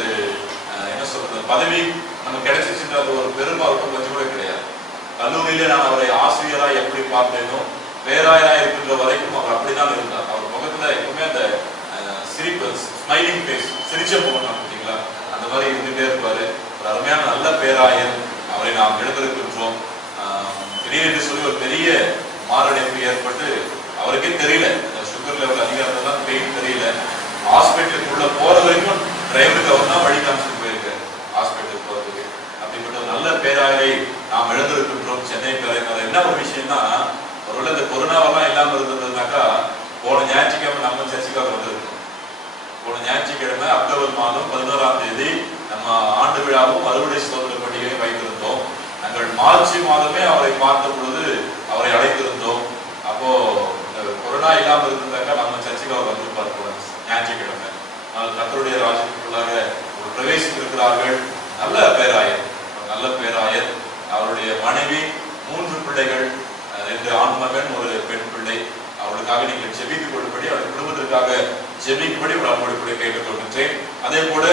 என்ன சொல்றது பதவி நமக்கு கிடைச்சிச்சுன்ற அந்த ஒரு பெருமை அவருக்கு கொஞ்சம் கூட கிடையாது. கல்லூரியில நான் அவரை ஆசிரியராக எப்படி பார்த்தேனோ பேராயராக இருக்கின்ற வரைக்கும் அவர் அப்படிதான் இருந்தார். அவர் முகத்துல எப்பவுமே அந்த சிரிப்பு, ஸ்மைலிங் ஃபேஸ், சிரிச்ச முகம் பார்த்தீங்களா, அந்த மாதிரி இருந்துட்டே இருப்பாரு. ஒரு அருமையான நல்ல பேராயர். அவரை நாம் எடுத்திருக்கின்றோம். திடீரென்று சொல்லி ஒரு பெரிய மாரடைப்பு ஏற்பட்டு அவருக்கே தெரியல, சுகர் லெவல் அதிகாரத்தான் பெயின் தெரியல. ஹாஸ்பிட்டலுக்குள்ள போற வரைக்கும் டிரைவருக்கு அவர் தான் வழி காமிச்சிட்டு போயிருக்காரு ஹாஸ்பிட்டலுக்கு போறதுக்கு. அப்படிப்பட்ட ஒரு நல்ல பேராயரை நாம் எழுந்திருக்கின்றோம். சென்னை பேராயர் என்ன ஒரு விஷயம்னா, ஒருவேளை இந்த கொரோனாவெல்லாம் இல்லாம இருந்ததுனாக்கா போன ஞாயிற்றுக்கிழமை நம்ம சர்ச்சைக்காக வந்திருக்கோம். போன ஞாயிற்றுக்கிழமை அக்டோபர் மாதம் 11ஆம் தேதி நம்ம ஆண்டு விழாவும் அறுவடை சோதனை பண்டிகையும் வைத்திருந்தோம். நாங்கள் மார்ச் மாதமே அவரை பார்த்த பொழுது அவரை அழைத்திருந்தோம். அப்போ கொரோனா இல்லாம இருந்திருந்தாக்கா நம்ம சர்ச்சைக்காக வந்து பார்க்கிறோம் ஞாயிற்றுக்கிழமை. கர்த்தருடைய ராஜ்யத்துக்குள்ளாக பிரவேசித்திருக்கிறார்கள். நல்ல பேராயர். அவருடைய மனைவி, 3 பிள்ளைகள், 2 ஆண் மகன், ஒரு பெண் பிள்ளை. அவளுக்காக நீங்கள் ஜெபித்துக் கொள்ளும்படி, அவருடைய குடும்பத்திற்காக ஜெபிக்கும்படி அவர்களுடைய கேட்டுக் கொள்கின்றேன். அதே போல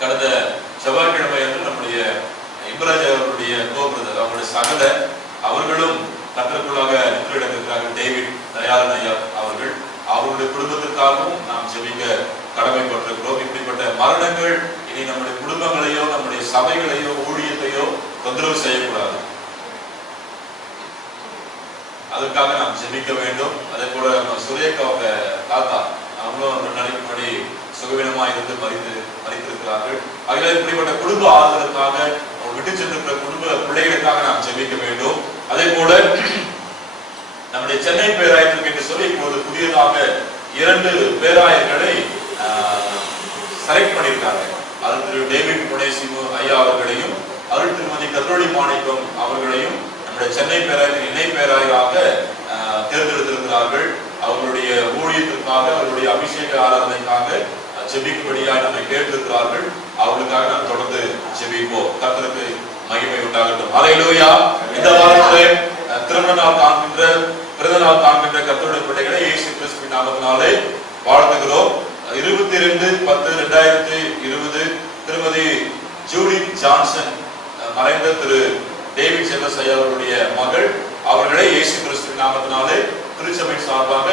கடந்த செவ்வாய்க்கிழமை அன்று நம்முடைய இப்ராஜ் அவருடைய கோபுரதர், அவருடைய சகல அவர்களும் கர்த்தருக்குள்ளாக நின்றிருக்கிறார்கள். டேவிட் தயாளன் ஐயா அவர்கள், அவருடைய குடும்பத்திற்காகவும் நாம் ஜெபிக்க கடமைப்பட்டிருக்கிறோம். இப்படிப்பட்ட மரணங்கள் இனி நம்முடைய குடும்பங்களையோ நம்முடைய சபைகளையோ ஊழியத்தையோ தொந்தரவு செய்யக்கூடாது. அதுக்காக நாம் ஜெபிக்க வேண்டும். அதே போல சுரேகா அவங்க தாத்தா, அவங்களும் 2 நாளைக்கு முன்னாடி சுகவீனமா இருந்து மறித்திருக்கிறார்கள். ஆகிய இப்படிப்பட்ட குடும்ப ஆறுதலுக்காக, விட்டு சென்றிருக்கிற குடும்ப பிள்ளைகளுக்காக நாம் ஜெபிக்க வேண்டும். அதே போல நம்முடைய சென்னை பேராயத்திற்கு என்று சொல்லி இப்போது புதியதாக 2 பேராயர்களை செலக்ட் பண்ணியிருக்காங்க. அது திரு டேவிட் புனேசிமு ஐயா அவர்களையும், அருள் திருமதி கதிரொளி மாணிக்கம் அவர்களையும் நம்முடைய சென்னை பேராயத்தின் இணை பேராயராக தேர்ந்தெடுத்திருக்கிறார்கள். அவர்களுடைய ஊழியத்திற்காக, அவர்களுடைய அபிஷேக ஆராதனைக்காக ஜெபிக்கும்படியாக நம்மை கேட்டிருக்கிறார்கள். அவர்களுக்காக நாம் தொடர்ந்து ஜெபிப்போம். கர்த்தருக்கு மகிமை உண்டாகட்டும். அல்லேலூயா. இந்த வாரத்திலே திருமண நாள் காண்கின்ற, பிறந்த நாள் காண்கின்ற கர்த்தருடைய பிள்ளைகளை இயேசு கிறிஸ்துவின் நாமத்தினாலே வாழ்த்துகிறோம். 22/10/2020 திருமதி ஜூடி ஜான்சன், மறைந்த திரு டேவிட் செல்லஸ் ஐயா அவர்களுடைய மகள், அவர்களை இயேசு கிறிஸ்துவின் நாமத்தினாலே திருச்சபை சார்பாக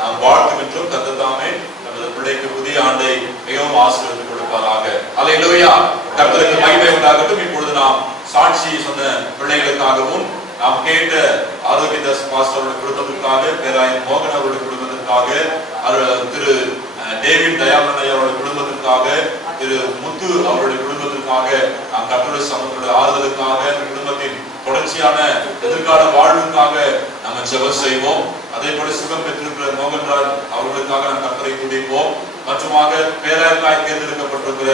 நாம் வாழ்த்துகின்றோம். கர்த்தர் தாமே நமது பிள்ளைக்கு புதிய ஆண்டை மிகவும் ஆசீர்வதித்து கொடுப்பாராக. அல்லேலூயா. கர்த்தருக்கு மகிமை உண்டாகட்டும். இப்பொழுது நாம் சாட்சி சொன்ன பிள்ளைகளுக்காகவும், நாம் கேட்ட ஆரோக்கியதாஸ் பாஸ்டர் அவருடைய குடும்பத்திற்காக, பேராயர் மோகன் அவருடைய குடும்பத்திற்காக, திரு டேவிட் தயாளன் ஐயா அவருடைய குடும்பத்திற்காக, திரு முத்து அவருடைய குடும்பத்திற்காக நாம் கர்த்தருடைய சமூகத்துடைய ஆறுதலுக்காக, குடும்பத்தின் தொடர்ச்சியான எதிர்கால வாழ்வுக்காக நம்ம ஜெபம் செய்வோம். அதே போல சுகம் பெற்றிருக்கிற மோகன்ராஜ் அவர்களுக்காக நாம் கர்த்தரை துதிப்போம். மற்றுமாக பேராயர்களாய் தேர்ந்தெடுக்கப்பட்டிருக்கிற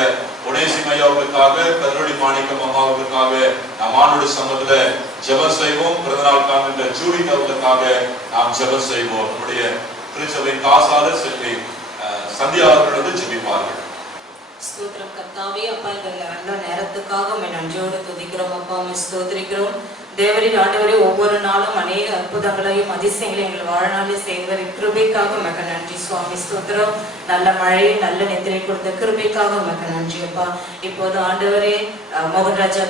ஒனேசிம் ஐயாவுக்காக, கதிரொளி மாணிக்கம் அம்மாவுக்காக நாம் ஆண்டோட சமூகத்துல ஜெபம் செய்வோம். பிறந்தநாள் காண்கின்ற ஜூலிக் அவர்களுக்காக நாம் ஜெபம் செய்வோம். நம்முடைய திருச்சபையின் காசாளர் செல்வி சந்தியா அவர்கள் வந்து ஜெபிப்பார்கள். ஸ்தோத்திரம் கர்த்தாவே. அப்பா, இந்த நல்ல நேரத்துக்காக உம்மை நன்றியோடு துதிக்கிறோம் அப்பா, உம்மை ஸ்தோத்திரிக்கிறோம். தேவரின் ஆண்டவரே, ஒவ்வொரு நாளும் அநேக அற்புதங்களையும் அதிசயங்களையும் எங்கள் வாழ்நாளில் செய்கிற கிருபைக்காக உமக்கு நன்றி சுவாமி. ஸ்தோத்திரம். நல்ல மழையை நல்ல நித்திரை கொடுத்த கிருபைக்காக உமக்கு நன்றி அப்பா. இப்போது ஆண்டவரே, மோகன்ராஜா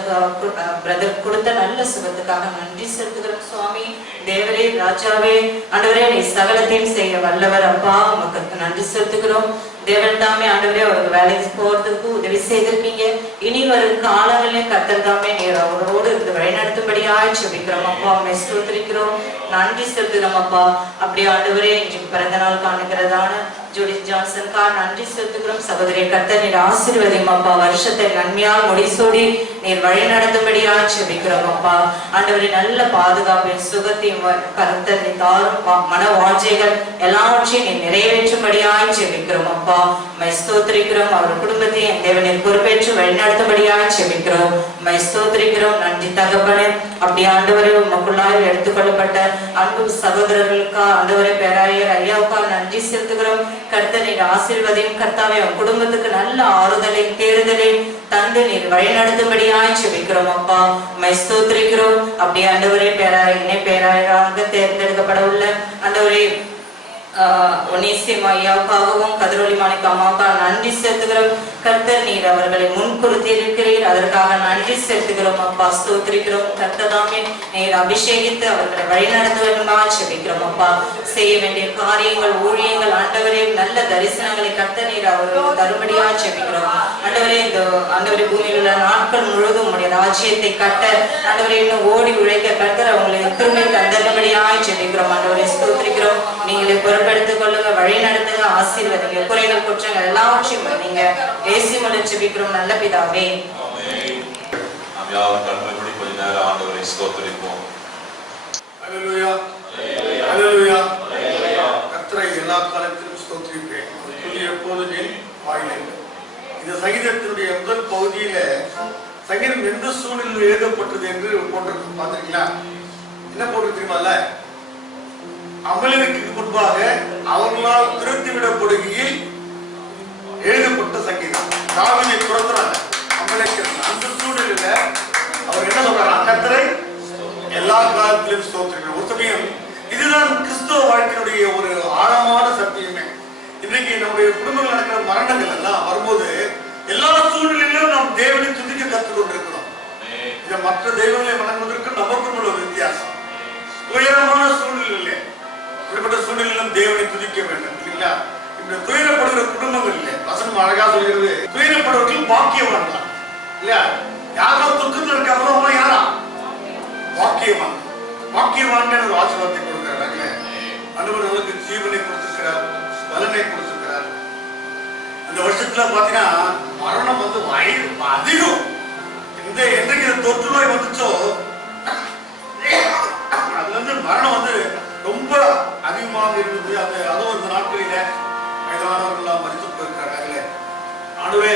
பிரதர் கொடுத்த நல்ல சுகத்துக்காக நன்றி செலுத்துகிறோம் சுவாமி. தேவரே, ராஜாவே, ஆண்டவரே, நீ சகலத்தையும் செய்ய வல்லவர் அப்பா, உமக்கு நன்றி செலுத்துகிறோம். தேவன் தாமே ஆண்டவரே அவருக்கு வேலைக்கு போறதுக்கு உதவி செய்திருக்கீங்க. இனி வரும் காலங்களில் கர்த்தர் தாமே நீர் அவரோடு இருந்து வழிநடத்தும்படியாய் ஜெபிக்கிறோம் அப்பா, உம்மை ஸ்தோத்திரிக்கிறோம், நன்றி செலுத்துகிறோம் அப்பா. அப்படி ஆண்டவரே, இன்றைக்கு பிறந்த நாள் காணுகிறதான ஜூடித் ஜான்சன்கா நன்றி செலுத்துகிறோம். சகோதரி, கர்த்தர் நீர் ஆசீர்வதியும் அப்பா, வருஷத்தை நன்மையால் முடிசூடி நீர் வழி நடத்தும்படியாய் ஜெபிக்கிறோம் அப்பா. ஆண்டவரே, நல்ல பாதுகாப்பையும் சுகத்தையும் கர்த்தர் நீர் தாரும், மன வாஞ்சைகள் எல்லாவற்றையும் நீர் நிறைவேற்றும்படியாய் ஜெபிக்கிறோம் அப்பா. உம்மை ஸ்தோத்திரிக்கிறோம். அவர் குடும்பத்தை என் தேவனின் பொறுப்பேற்று வழிநடத்தும்படியாய் ஜெபிக்கிறோம். உம்மை ஸ்தோத்திரிக்கிறோம். நன்றி தகப்பனே. அப்படி ஆண்டவரே, உமக்குள்ளாய் எடுத்துக்கொள்ளப்பட்ட அன்பு சகோதரர்களுக்கா ஆண்டவரே, பேராயர் ஐயாவுக்கா நன்றி செலுத்துகிறோம். கர்த்தர் நீர் ஆசீர்வதியும் கர்த்தாவே, உன் குடும்பத்துக்கு நல்ல ஆறுதலை தேர்தலை தந்து நீர் வழிநடத்தும்படியாய் ஜெபிக்கிறோம் அப்பா. உம்மை ஸ்தோத்திரிக்கிறோம். அப்படி ஆண்டவரே, பேராயராக தேர்ந்தெடுக்கப்பட உள்ள ஆண்டவரே ஒனேசிம் ஐயாவுக்காகவும் கதிரொளி மாணிக்கம் அம்மாவுக்காக நன்றி செலுத்துகிறோம். கர்த்தர் நீர் அவர்களை முன்குறித்து இருக்கிறீர், அதற்காக நன்றி செலுத்துகிறோம் அப்பா. ஸ்தோத்திரிக்கிறோம். கர்த்ததாமே நீர் அபிஷேகித்து அவர்களை வழிநடத்துவதற்காக ஜெபிக்கிறோம் அப்பா. செய்ய வேண்டிய காரியங்கள் ஊழியங்கள் ஆண்டவரே, நல்ல தரிசனங்களை கர்த்தர் நீர் அவர்கள் தரும்படியா ஜெபிக்கிறோம் ஆண்டவரே. இந்த ஆண்டவரே, பூமியில் உள்ள நாட்கள் முழுவதும் உடைய ராஜ்யத்தை கட்ட ஆண்டவரே இன்னும் ஓடி உழைக்க கர்த்தர் அவங்களை திரும்பி தந்தபடியாய் ஜெபிக்கிறோம் ஆண்டவரே. ஸ்தோத்திரிக்கிறோம். நீங்களே பொறுப்பெடுத்துக் கொள்ளுங்க, வழி நடத்துங்க, ஆசீர்வதிங்க, குறைகள் குற்றங்கள் எல்லாவற்றையும் நீங்க ஏசி மூலம் ஜெபிக்கிறோம் நல்ல பிதாவே. நாம் யாரும் கண்மூடி கொஞ்ச நேரம் ஆண்டவரை ஸ்தோத்திரிப்போம். ஹல்லேலூயா, ஹல்லேலூயா. கர்த்தரை எல்லா காலத்திலும் ஸ்தோத்திரிப்பேன். சொல்லி எப்போதுமே வாயிலே. இந்த சங்கீதத்தினுடைய முதல் பகுதியில சங்கீதம் எந்த சூழ்நிலையில் எழுதப்பட்டது என்று போட்டிருக்கு, பார்த்திருக்கீங்களா? என்ன போட்டு தெரியுமால? அமலிற்கு முன்பாக அவர்களால் திருத்திவிடப்படுகையில் எழுதப்பட்ட சங்கீதம். தாவீதை துரத்துறாங்க அமலேக்கு. அந்த சூழ்நிலையில அவர் என்ன சொல்றாரு? கர்த்தரை எல்லா காலத்திலும் ஸ்தோத்திரிக்கிறார். ஒரு சமயம் இதுதான் கிறிஸ்தவ வாழ்க்கையினுடைய ஒரு ஆழமான சத்தியமே. இன்றைக்கு நம்முடைய குடும்பங்கள் நடக்கிற மரணங்கள் எல்லாம் வரும்போது எல்லா சூழ்நிலையிலும் நாம் தேவனை துதிக்க கற்றுக் கொண்டிருக்கிறோம். இந்த மற்ற தெய்வங்களை வணங்குவதற்கு நமக்கும் ஒரு வித்தியாசம். உயரமான சூழ்நிலையிலே இப்படிப்பட்ட சூழ்நிலையிலும் தேவனை துதிக்க வேண்டும் இல்லைங்களா? இப்படி துயரப்படுகிற குடும்பங்கள் இல்லை. வசனம் அழகா சொல்கிறது, துயரப்படுவர்கள் பாக்கியவான் இல்லையா? யாரோ துக்கத்தில் இருக்காங்களோ யாரா பாக்கியவான். பாக்கியவான் ஒரு ஆசீர்வாதத்தை கொடுக்கிறாங்க. அனுபவர்களுக்கு ஜீவனை கொடுத்திருக்கிறார், பலனை கொடுத்திருக்கிறார். இந்த வருஷத்துல பாத்தீங்கன்னா மரணம் வந்து அதிகம். என்றைக்கு இந்த தொற்று நோய் வந்துச்சோ அதுல இருந்து மரணம் வந்து ரொம்ப அதிகமாக இருந்தது. அதுவும் இந்த நாட்களில வயதானவர்கள் மறித்து போயிருக்கிறாங்க. ஆண்டவே,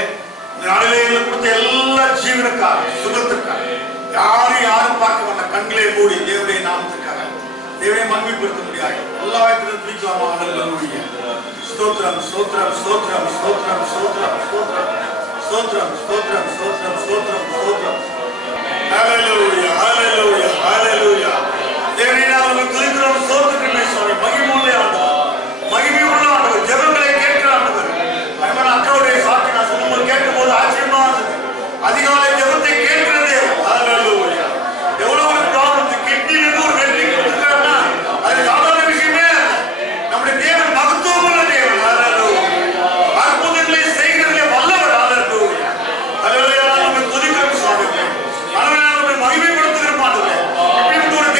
இந்த நாளிலே கொடுத்த எல்லா ஜீவனுக்காக சுகத்துக்காக யாரும் பார்க்க மாட்டாங்க. கண்களை மூடி தேவனுடைய நாமத்துக்காக தேவனை மகிமைப்படுத்த முடியாது. எல்லா இடத்திலும் பிடிக்கலாமா? ஸ்தோத்திரம், ஸ்தோத்திரம், ஸ்தோத்திரம், ஸ்தோத்திரம், ஸ்தோத்திரம், ஸ்தோத்திரம், ஸ்தோத்திரம், ஸ்தோத்திரம், ஸ்தோத்திரம், ஸ்தோத்திரம், ஸ்தோத்திரம். ஹல்லேலூயா, ஹல்லேலூயா, ஹல்லேலூயா. தேவனை நாங்கள் துதிக்கிறோம், ஸ்தோத்திரிக்கிறோம் சுவாமி. மகிமையுள்ள ஆண்டவர், மகிமையுள்ள ஆண்டவர், ஜெபங்களை கேட்கிற ஆண்டவர். அருமையான அக்காவுடைய சாட்சி நான் சொல்லும்போது கேட்கும்போது ஆச்சரியமா இருந்தது. அதிகாலை ஜெபத்தை கேட்கிற தேவன். ஹல்லேலூயா. எவ்வளவு ஒரு ப்ராப்ளம், கிட்னில ஒரு வெற்றி கொடுத்துட்டாருன்னா அது சாதாரண விஷயமே இல்லை. நம்முடைய தேவன் மகத்துவமுள்ள தேவன். ஹல்லேலூயா. அற்புதங்களை செய்கிறதிலே வல்லவர். ஹல்லேலூயா, ஹல்லேலூயா. நாங்கள் துதிக்கிறோம் சுவாமி. அருமையான மகிமைப்படுத்துகிற ஆண்டவரே, இப்படி ஒரு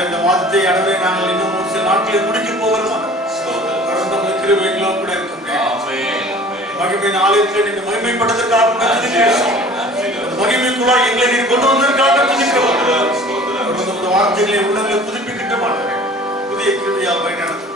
இந்த மாதத்தை அடவே நாங்கள் இன்னும் ஒரு சில நாட்களில் முடிக்க போகிறோம். கிருபைகளோ கூட மகிமையின் ஆலயத்தில் நீங்க மகிமைப்பட்டதற்காக மகிமைக்குள்ளா எங்களை நீர் கொண்டு வந்ததற்காக வார்த்தைகளை உள்ளங்களை புதுப்பிக்கிட்ட மாட்டேன். புதிய கிருபையால் பயன்படுத்தும்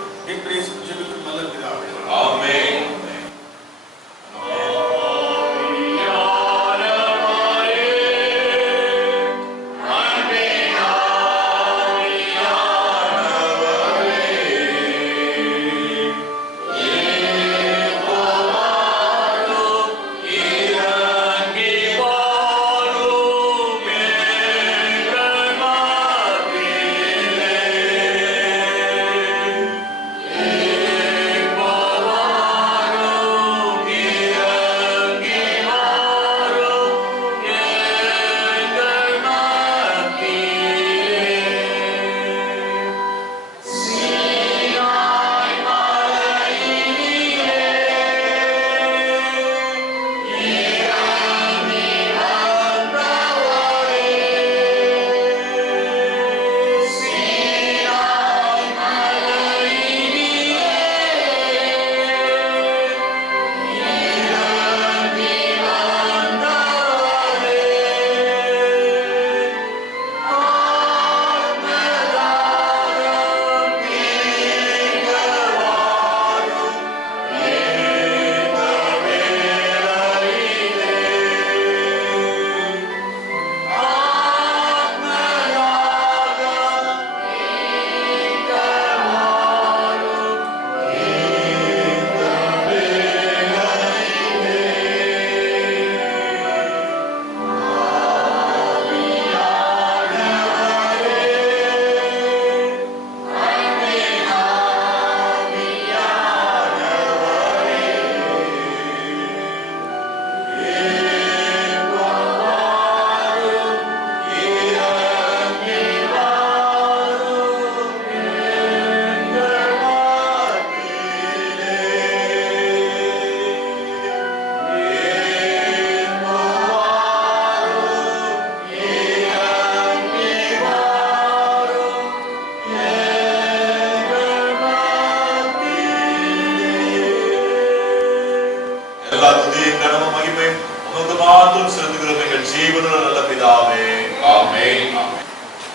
நல்ல பிதாவே. ஆமென்.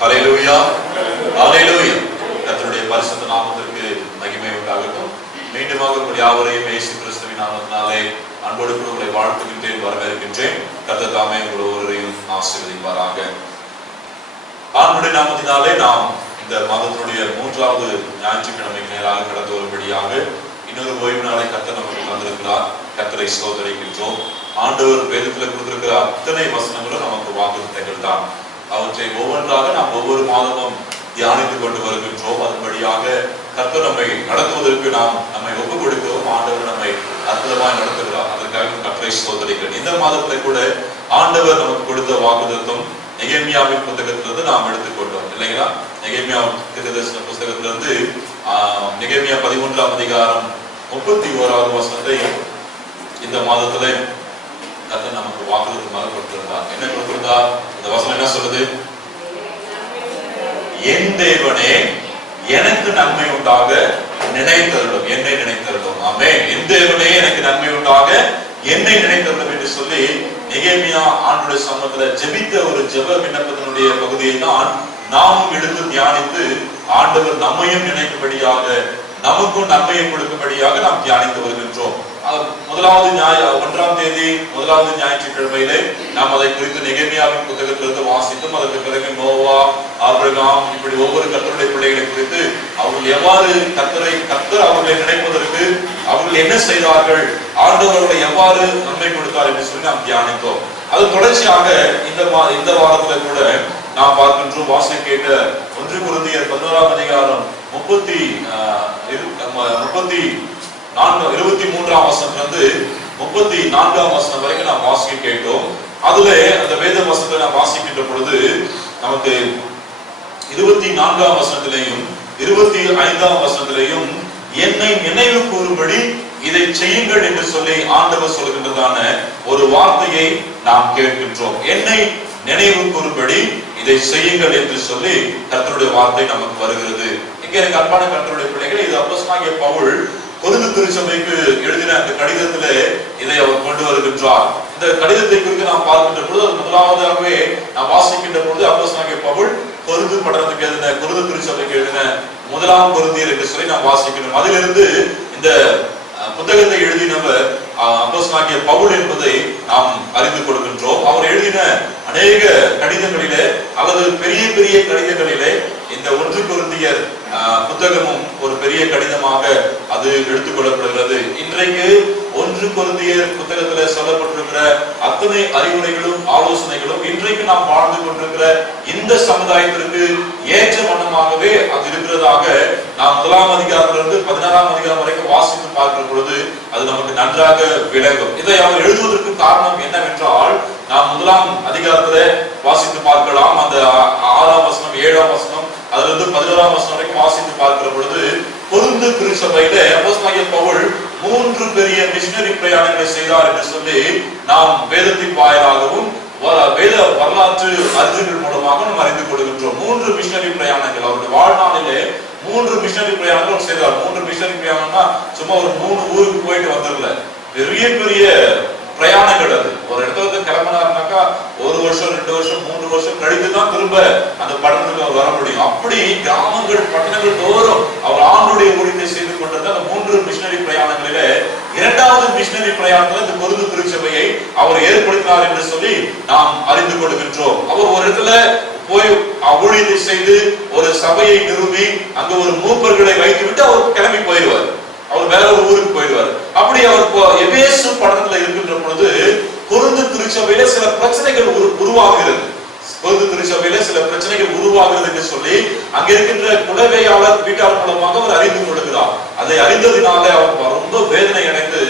ஹல்லேலூயா ஹல்லேலூயா. கர்த்தருடைய பரிசுத்த நாமத்திற்கு மகிமை உண்டாகட்டும். மீண்டுமாக உங்கள் யாவரையும் இயேசு கிறிஸ்துவின் நாமத்தினாலே அன்போடு உங்களை வாழ்த்துகின்றேன், வரவேற்கின்றேன். கர்த்தர் தாமே உங்கள் ஒவ்வொருவரையும் ஆசீர்வதிப்பாராக. ஆண்டவருடைய நாமத்தினாலே நாம் இந்த மாதத்தினுடைய 3வது ஞாயிற்றுக்கிழமைக்கு நேராக கடந்து வரும்படியாக இன்னொரு ஓய்வு நாளை கர்த்தர் நமக்கு தந்திருக்கிறார். கர்த்தரை ஸ்தோத்திரிக்கின்றோம். ஆண்டவர் வேதத்தில் கொடுத்திருக்கிற அத்தனை வசனங்களும் நமக்கு வாக்குத்தத்தங்கள் தான். அவற்றை ஒவ்வொன்றாக நாம் ஒவ்வொரு மாதமும் தியானித்துக் கொண்டு வருகின்றோம். அதன்படியாக கர்த்தர் நம்மை நடத்துவதற்கு நாம் நம்மை ஒப்புக் கொடுக்கிறோம். ஆண்டவர் நம்மை அற்புதமாய் நடத்துகிறார். அதற்காக கர்த்தரை ஸ்தோத்திரிக்கிறேன். இந்த மாதத்திலே கூட ஆண்டவர் நமக்கு கொடுத்த வாக்குத்தத்தம் நெகேமியாவின் புத்தகத்திலிருந்து நாம் எடுத்துக்கொண்டோம் இல்லைங்களா? நெகேமியா தீர்க்கதரிசன புத்தகத்திலிருந்து நெகேமியா 11ஆம் அதிகாரம் 31வது வசனத்தை இந்த மாதத்திலே கர்த்தர் நமக்கு வாக்குத்தத்தமாக கொடுத்திருந்தார். என்ன கொடுத்திருந்தார்? இந்த வசனம் என்ன சொல்லுது? என் தேவனே எனக்கு நன்மை உண்டாக நினைத்தருளும், என்னை நினைத்தருளும். ஆமென். என் தேவனே எனக்கு நன்மை உண்டாக என்னை நினைத்தருளும் என்று சொல்லி நெகேமியா ஆண்டவருடைய சமூகத்தில் ஜெபித்த ஒரு ஜெப விண்ணப்பத்தினுடைய பகுதியை தான் நாமும் எடுத்து தியானித்து ஆண்டவர் நம்மையும் நினைக்கும்படியாக நமக்கும் நன்மையை கொடுக்கும்படியாக நாம் தியானித்து வருகின்றோம். முதலாவது 1ஆம் தேதி 1வது ஞாயிற்றுக்கிழமையிலே நாம் அதை குறித்து நெகேமியாவின் புத்தகத்திலிருந்து வாசித்தும் அதற்கு பிறகு நோவா, ஆபிரகாம், இப்படி ஒவ்வொரு கர்த்தருடைய பிள்ளைகளை குறித்து அவர்கள் எவ்வாறு கர்த்தர் அவர்களை நினைப்பதற்கு அவர்கள் என்ன செய்தார்கள், ஆண்டவர்களை எவ்வாறு நன்மை கொடுத்தார் என்று சொல்லி நாம் தியானித்தோம். அது தொடர்ச்சியாக இந்த வாரத்துல கூட நாம் பார்க்கின்றோம். வாசிக்க கேட்ட 1 கொரிந்தியர் 11ஆம் அதிகாரம் 23ஆம் வசனத்திலிருந்து 34ஆம் வசனம் வரைக்கும் நாம் வாசிக்க கேட்டோம். அதுல அந்த வேத வசனத்தை நாம் வாசிக்கின்ற பொழுது நமக்கு 24ஆம் வசனத்திலேயும் 25ஆம் வசனத்திலேயும் என்னை நினைவு கூறும்படி இதை செய்யுங்கள் என்று சொல்லி ஆண்டவர் சொல்கின்றதான ஒரு வார்த்தையை நாம் கேட்கின்றோம். என்னை நினைவு கூறும்படி இதை இதை செய்யுங்கள் என்று சொல்லி கர்த்தருடைய வார்த்தை நமக்கு வருகிறது. இங்கே எனக்கு அன்பான கர்த்தருடைய பிள்ளைகள், இது அப்போஸ்தலனாகிய பவுல் கொரிந்து திருச்சபைக்கு எழுதின அந்த கடிதத்திலே இதை அவர் கொண்டு வருகின்றார். இந்த கடிதத்தை குறித்து நாம் பார்க்கின்ற பொழுது அது முதலாவதாகவே நாம் வாசிக்கின்ற பொழுது அப்போஸ்தலனாகிய பவுல் கொரிந்து பட்டணத்துக்கு எழுதின, கொரிந்து திருச்சபைக்கு எழுதின முதலாம் கொரிந்தியர் என்று சொல்லி நாம் வாசிக்கிறோம். அதிலிருந்து இந்த புத்தகத்தை எழுதினவர் அப்போஸ்தலனாகிய பவுல் என்பதை நாம் அறிந்து கொள்கின்றோம். அவர் எழுதின அநேக கடிதங்களிலே அல்லது பெரிய பெரிய கடிதங்களிலே இந்த 1 கொரிந்தியர் புத்தகமும் ஒரு பெரிய கடிதமாக அது எடுத்துக் கொள்ளப்படுகிறது. இன்றைக்கு 1 கொரிந்தியர் புத்தகத்தில் சொல்லப்பட்டிருக்கிற அத்தனை அறிவுரைகளும் ஆலோசனைகளும் இன்றைக்கு நாம் வாழ்ந்து கொண்டிருக்கிற இந்த சமுதாயத்திற்கு ஏற்ற வண்ணமாகவே அது இருக்கிறதாக நாம் 1ஆம் அதிகாரத்திலிருந்து 16ஆம் அதிகாரம் வரைக்கும் வாசித்து பார்க்கிற பொழுது அது நமக்கு நன்றாக விளங்கும். இதை அவர் எழுதுவதற்கு காரணம் என்னவென்றால், நாம் 1ஆம் அதிகாரத்திலே வாசித்து பார்க்கலாம். அந்த 6ஆம் வசனம் 7ஆம் வசனம் அதிலிருந்து 11ஆம் வசனம் வரைக்கும் வாசித்து பார்க்கிற பொழுது கொரிந்து திருச்சபையிலே அப்போஸ்தலனாகிய பவுல் 3 பெரிய மிஷனரி பிரயாணங்களை செய்தார் என்று சொல்லி நாம் வேதத்தின் வாயிலாகவும் வேத வரலாற்று அறிஞர்கள் மூலமாக நாம் அறிந்து கொள்கின்றோம். 3 மிஷனரி பிரயாணங்கள் அவருடைய வாழ்நாளிலே 3 மிஷனரி பிரயாணங்கள் செய்தார். 3 மிஷனரி பிரயாணம்னா சும்மா ஒரு 3 ஊருக்கு போயிட்டு வந்துடல, பெரிய பெரிய பிரயாணங்கள். அது ஒரு இடத்துல கிளம்பினாருனாக்கா 1 வருஷம் 2 வருஷம் 3 வருஷம் கழித்து தான் திரும்ப அந்த பட்டணத்துக்கு அவர் வர முடியும். அப்படி கிராமங்கள் பட்டணங்கள் தோறும் அவர் ஆண்டுடைய ஊழியத்தை செய்து கொண்டிருந்த அந்த 3 மிஷனரி பிரயாணங்களிலே 2வது மிஷனரி பிரயாணத்தில் இந்த கொரிந்து திருச்சபையை அவர் ஏற்படுத்தினார் என்று சொல்லி நாம் அறிந்து கொள்கின்றோம். அவர் ஒரு இடத்துல போய் ஊழியத்தை செய்து ஒரு சபையை நிறுவி அங்க ஒரு மூப்பர்களை வைத்துவிட்டு அவர் கிளம்பி போயிடுவார். அவர் வேற ஒரு ஊருக்கு போயிடுவார். அப்படி அவர் எபேசு பட்டணத்துல இருக்கின்ற பொழுது கொரிந்து திருச்சபையில சில பிரச்சனைகள் உருவாகிறது. கொரிந்து திருச்சபையில சில பிரச்சனைகள் உருவாகிறது என்று சொல்லி அங்க இருக்கின்ற குலவையாளர் வீட்டாளர் மூலமாக அவர் அறிந்து கொள்கிறார். அதை அறிந்ததினால அவர் ரொம்ப வேதனை அடைந்து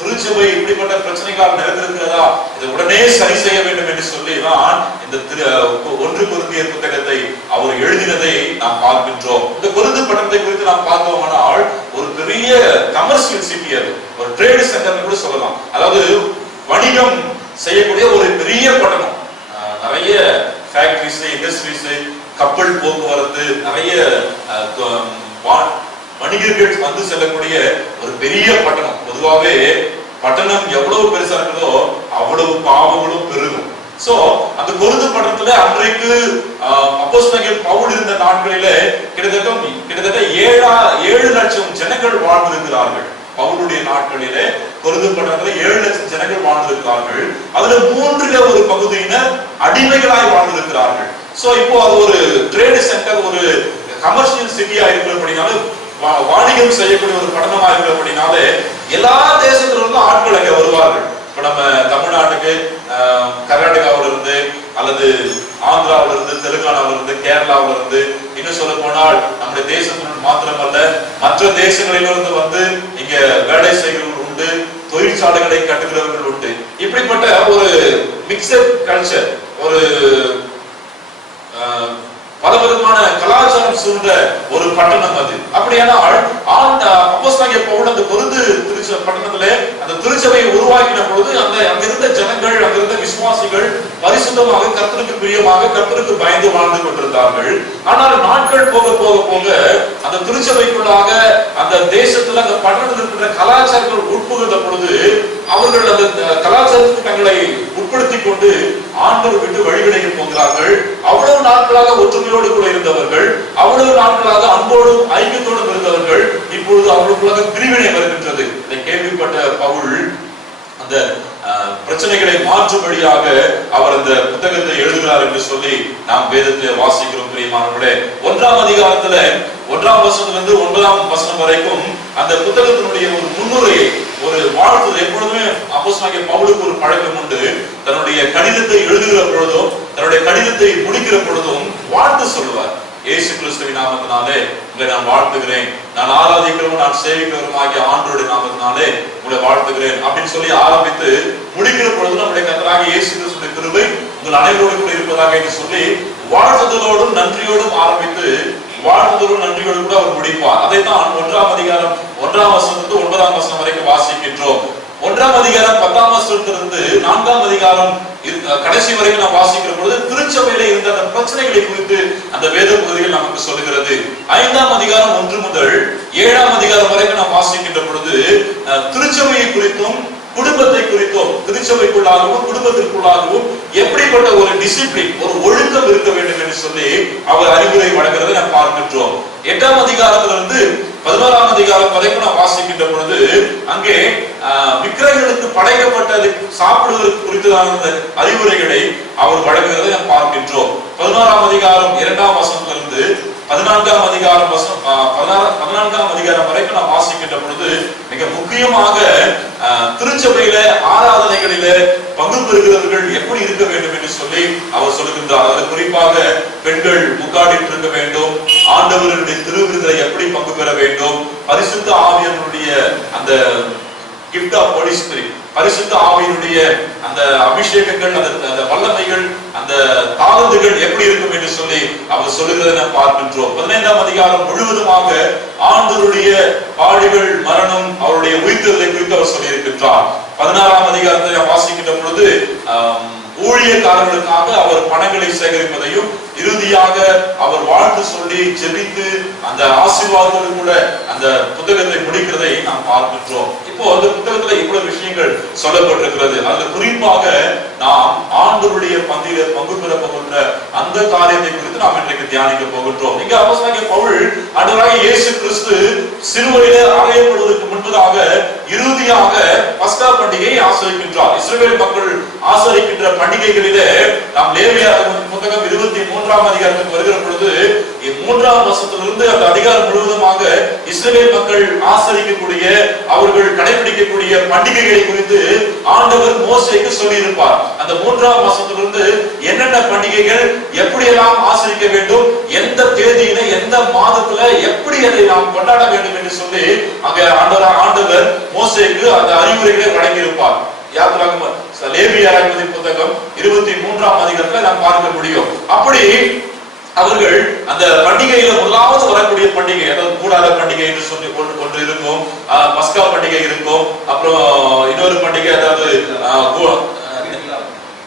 திருச்சபை இப்படிப்பட்ட பிரச்சனைகள் நிறைந்திருக்கிறதா, இதை உடனே சரி செய்ய வேண்டும் என்று சொல்லிதான் இந்த 1 கொரிந்தியர் புத்தகத்தை அவர் எழுதினதை நாம் பார்க்கின்றோம். இந்த கொரிந்து பட்டணத்தை குறித்து நாம் பார்த்தோமானால் ஒரு பெரிய கமர்ஷியல் சிட்டி, அது ஒரு ட்ரேட் சென்டர் கூட சொல்லலாம். அதாவது வணிகம் செய்யக்கூடிய ஒரு பெரிய பட்டணம். நிறைய ஃபேக்டரிஸ், இண்டஸ்ட்ரீஸ், கப்பல் போக்குவரத்து, நிறைய வணிகர்கள் வந்து செல்லக்கூடிய ஒரு பெரிய பட்டணம். பொதுவாகவே பட்டணம் எவ்வளவு பெருசா இருக்குதோ அவ்வளவு பாவங்களும் பெருகும். சோ அந்த கொரிந்து பட்டணத்துல அன்றைக்கு அப்போஸ்தலனாகிய பவுல் இருந்த நாட்களிலே கிட்டத்தட்ட 7 லட்சம் ஜனங்கள் வாழ்ந்திருக்கிறார்கள். பவுலுடைய நாட்களிலே கொரிந்து பட்டணத்துல 7 லட்சம் ஜனங்கள் வாழ்ந்திருக்கிறார்கள். அதுல 3ல ஒரு பகுதியினர் அடிமைகளாய் வாழ்ந்திருக்கிறார்கள். சோ இப்போ அது ஒரு ட்ரேட் சென்டர், ஒரு கமர்ஷியல் சிட்டியா இருக்கிறபடினால, வாணிகம் செய்யக்கூடிய ஒரு பட்டணமா இருக்கிறபடினால எல்லா தேசத்துல இருந்தும் ஆட்கள் அங்க வருவார்கள். இப்ப நம்ம தமிழ்நாட்டுக்கு கர்நாடகாவில இருந்து அல்லது ஆந்திராவில இருந்து, தெலுங்கானாவில இருந்து, கேரளாவில இருந்து, இன்னும் சொல்ல போனால் நம்முடைய தேசத்தினுள் மாத்திரமல்ல மற்ற தேசங்களிலிருந்து வந்து இங்க வேலை செய்கிறவர்கள் உண்டு, தொழிற்சாலைகளை கட்டுகிறவர்கள் உண்டு. இப்படிப்பட்ட ஒரு மிக்சட் கல்ச்சர், ஒரு பலவிதமான கலாச்சாரம் சூழ்ந்த ஒரு பட்டணம் அது. அப்படியானால் அப்போஸ்தலனாகிய பவுல் அந்த கொரிந்து பட்டணத்திலே அந்த திருச்சபையை உருவாக்கின பொழுது அங்கிருந்த ஜனங்கள், அங்கிருந்த விசுவாசிகள் பரிசுத்தமாக, கர்த்தருக்கு பிரியமாக, கர்த்தருக்கு பயந்து வாழ்ந்து கொண்டிருந்தார்கள். ஆனால் நாட்கள் போக போக போக அந்த திருச்சபைக்குள்ளாக அந்த தேசத்துல அந்த பட்டணத்தில் இருக்கிற கலாச்சாரங்கள் உட்புகுந்த பொழுது அவர்கள் அந்த கலாச்சாரத்துக்கு தங்களை உட்படுத்திக் கொண்டு ஆண்டவர் விட்டு வழிவிடையில் போகிறார்கள். அவ்வளவு நாட்களாக ஒற்றுமையோடு கூட இருந்தவர்கள், அவ்வளவு நாட்களாக அன்போடும் ஐக்கியத்தோடும் இருந்தவர்கள், இப்பொழுது அவர்களுக்குள்ளாக பிரிவினை வருகின்றது. இதை கேள்விப்பட்ட பவுல் அந்த பிரச்சனைகளை மாற்றும்படியாக அவர் அந்த புத்தகத்தை எழுதுகிறார் என்று சொல்லி நாம் வேதத்திலே வாசிக்கிறோம். பிரியமானவர்களே, 1ஆம் அதிகாரத்துல 1ஆம் வசனத்திலிருந்து 9ஆம் வசனம் வரைக்கும் அந்த புத்தகத்தினுடைய ஒரு முன்னுரையை, ஒரு வாழ்த்து. எப்பொழுதுமே அப்போஸ்தலனாகிய பவுலுக்கு ஒரு பழக்கம் உண்டு. தன்னுடைய கடிதத்தை எழுதுகிற பொழுதும் தன்னுடைய கடிதத்தை முடிக்கிற பொழுதும் வாழ்த்து சொல்லுவார். இயேசு கிறிஸ்துவின் நாமத்தினாலே உங்களை நான் வாழ்த்துகிறேன், நான் ஆராதிக்கிறவரும் நான் சேவிக்கிறவரும் ஆகிய ஆண்டவருடைய நாமத்தினாலே உங்களை வாழ்த்துகிறேன் அப்படின்னு சொல்லி ஆரம்பித்து முடிக்கிற பொழுது நம்முடைய கர்த்தராகிய இயேசு கிறிஸ்துவின் கிருபை உங்கள் அனைவரோடு கூட இருப்பதாக என்று சொல்லி வாழ்த்துதலோடும் நன்றியோடும் ஆரம்பித்து வாழ்த்துதலோடும் நன்றியோடு கூட அவர் முடிப்பார். அதைத்தான் 1ஆம் அதிகாரம் 1ஆம் வசனத்திலிருந்து 9ஆம் வசனம் வரைக்கும் வாசிக்கின்றோம். 1ஆம் அதிகாரம் 10ஆம் வசனத்திலிருந்து 4ஆம் அதிகாரம் கடைசி வரைக்கும் நாம் வாசிக்கிற பொழுது திருச்சபையில இருந்த அந்த பிரச்சனைகளை குறித்து அந்த வேத பகுதிகள் நமக்கு சொல்லுகிறது. 5ஆம் அதிகாரம் 1 முதல் 7ஆம் அதிகாரம் வரைக்கும் நாம் வாசிக்கின்ற பொழுது திருச்சபையை குறித்தும் குடும்பத்தை குறித்தும், திருச்சபைக்குள்ளாகவும் குடும்பத்திற்குள்ளாகவும் எப்படிப்பட்ட ஒரு டிசிப்ளின், ஒரு ஒழுக்கம் இருக்க வேண்டும் என்று சொல்லி அவர் அறிவுரை வழங்குறதை நாம் பார்க்கின்றோம். 8ஆம் அதிகாரத்திலிருந்து 11ஆம் அதிகாரம் வரைக்கும் நாம் வாசிக்கின்ற பொழுது அங்கே விக்கிரகங்களுக்கு படைக்கப்பட்டது சாப்பிடுவதற்கு குறித்ததான அறிவுரைகளை அவர் வழங்குகிறதை நாம் பார்க்கின்றோம். 11ஆம் அதிகாரம் 2ஆம் வசனத்திலிருந்து 14ஆம் அதிகாரம் 14ஆம் அதிகாரம் வரைக்கும் நாம் வாசிக்கின்ற பொழுது மிக முக்கியமாக திருச்சபையில ஆராதனைகளில பங்கு பெறுகிறவர்கள் எப்படி இருக்க வேண்டும் என்று சொல்லி அவர் சொல்லுகின்றார். அதில் குறிப்பாக பெண்கள் முக்காடிட்டு இருக்க வேண்டும், ஆண்டவருடைய திருவிருந்தில எப்படி பங்கு பெற வேண்டும், பரிசுத்த ஆவியனுடைய அந்த gift of Holy Spirit, பரிசுத்த ஆவியினுடைய அந்த அபிஷேகங்கள், அந்த வல்லமைகள், அந்த தாளந்துகள் எப்படி இருக்கும் என்று சொல்லி அவர் சொல்லுகிறதை நாம் பார்க்கின்றோம். 15ஆம் அதிகாரம் முழுவதுமாக ஆண்டவருடைய பாடுகள், மரணம், அவருடைய உயிர்த்தெழுதலை குறித்து அவர் சொல்லி இருக்கின்றார். 16ஆம் அதிகாரத்தை நாம் வாசிக்கின்ற பொழுது ஊழியக்காரர்களுக்காக அவர் பணங்களை சேகரிப்பதையும் இறுதியாக அவர் வாழ்த்து சொல்லி ஜெபித்து அந்த ஆசீர்வாதத்தோடு கூட அந்த புத்தகத்தை முடிக்கிறதை நாம் பார்க்கின்றோம். இப்போ அந்த புத்தகத்துல இவ்வளவு விஷயங்கள் சொல்லப்பட்டிருக்கிறது. அதுல குறிப்பாக நாம் ஆண்டவருடைய பந்தியில பங்கு பெற போகின்ற அந்த காரியத்தை குறித்து நாம் இன்றைக்கு தியானிக்க போகின்றோம். இங்க அப்போஸ்தலனாகிய பவுல் ஆண்டவராகிய இயேசு கிறிஸ்து சிலுவையிலே அறையப்படுவதற்கு முன்பதாக இறுதியாக பஸ்கா பண்டிகையை ஆசரிக்கின்றார். இஸ்ரவேல் மக்கள் ஆசரிக்கின்ற பண்டிகைகளிலே நாம் லேவியராகமத்தின் புத்தகம் 23ஆம் அதிகாரத்துக்கு வருகிற பொழுது 3ஆம் வசனத்திலிருந்து அந்த அதிகாரம் முழுவதுமாக இஸ்ரவேல் மக்கள் ஆசரிக்கக்கூடிய, அவர்கள் கடைபிடிக்கக்கூடிய பண்டிகைகளை குறித்து ஆண்டவர் மோசேக்கு சொல்லியிருப்பார். அந்த 3ஆம் வசனத்திலிருந்து என்னென்ன பண்டிகைகள் எப்படியெல்லாம் ஆசரிக்க வேண்டும், எந்த தேதியில எந்த மாதத்துல எப்படி அதை நாம் கொண்டாட வேண்டும் என்று சொல்லி அங்க ஆண்டவர் மோசேக்கு அந்த அறிவுரைகளை வழங்கியிருப்பார். லேவியராகமத்தின் புத்தகம் 23ஆம் அதிகாரத்துல நாம் பார்க்க முடியும். அப்படி அவர்கள் அந்த பண்டிகையில முதலாவது வரக்கூடிய பண்டிகை, அதாவது கூடார பண்டிகை என்று சொல்லி ஒன்று இருக்கும், பஸ்கா பண்டிகை இருக்கும், அப்புறம் இன்னொரு பண்டிகை அதாவது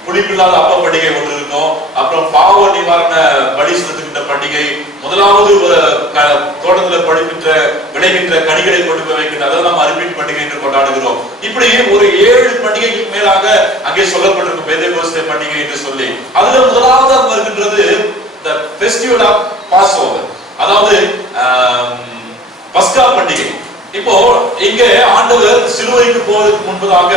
புளிப்பில்லாத அப்ப பண்டிகை ஒன்று இருக்கும், அப்புறம் பாவ நிவாரண பலி செலுத்துகின்ற பண்டிகை, முதலாவது தோட்டத்துல விளைகின்ற கனிகளை கொண்டு போய் வைக்கின்ற, அதாவது நம்ம அரிப்பின் பண்டிகை என்று கொண்டாடுகிறோம். இப்படி ஒரு 7 பண்டிகைக்கு மேலாக அங்கே சொல்லப்பட்டிருக்கும் பெந்தேகோஸ்தே பண்டிகை என்று சொல்லி. அதுல முதலாவது வருகின்றது the festival of Passover, அதாவது பஸ்கா பண்டிகை. இப்போ இங்க ஆண்டவர் சிலுவைக்கு போவதற்கு முன்பதாக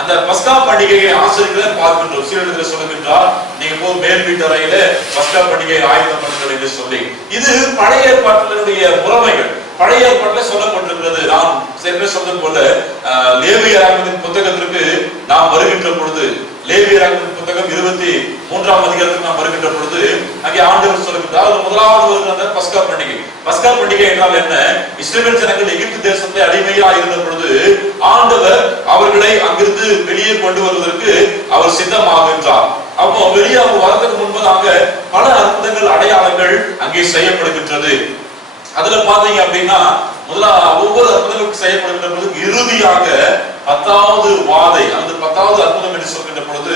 அந்த பஸ்கா பண்டிகையை ஆசரிக்கிறதை பார்க்கின்றோம். சீடர்களை சொல்லுகின்றார், நீங்க போய் மேல் வீட்டு அறையில பஸ்கா பண்டிகையை ஆயுதம் பண்ணுங்கள் என்று சொல்லி. இது பழைய ஏற்பாட்டினுடைய முறைமைகள். பழைய ஏற்பாட்டில் சொல்லப்பட்டிருக்கிறது. நாம் சென்று சொன்னது போல லேவியராகமத்தின் புத்தகத்திற்கு நாம் வருகின்ற பொழுது, லேவியராகமத்தின் புத்தகம் 23ஆம் அதிகாரத்துக்கு நாம் வருகின்ற பொழுது அங்கே ஆண்டவர் சொல்லுகின்றார், முதலாவது வருகிற பஸ்கா பண்டிகை. பஸ்கா பண்டிகை என்றால் என்ன? இஸ்ரவேல் ஜனங்கள் எகிப்து தேசத்தை அடிமையா இருந்த பொழுது ஆண்டவர் அவர்களை அங்கிருந்து வெளியே கொண்டு வருவதற்கு அவர் சித்தமாகின்றார். அப்போ வெளியே அவங்க வரதுக்கு முன்பதாக பல அற்புதங்கள், அடையாளங்கள் அங்கே செய்யப்படுகின்றது. அதுல பாத்தீங்க அப்படின்னா ஒவ்வொரு அற்புதங்களுக்கும் செய்யப்படுகின்ற பொழுது இறுதியாக 10வது வாதை, அந்த 10வது அற்புதம் என்று சொல்கின்ற பொழுது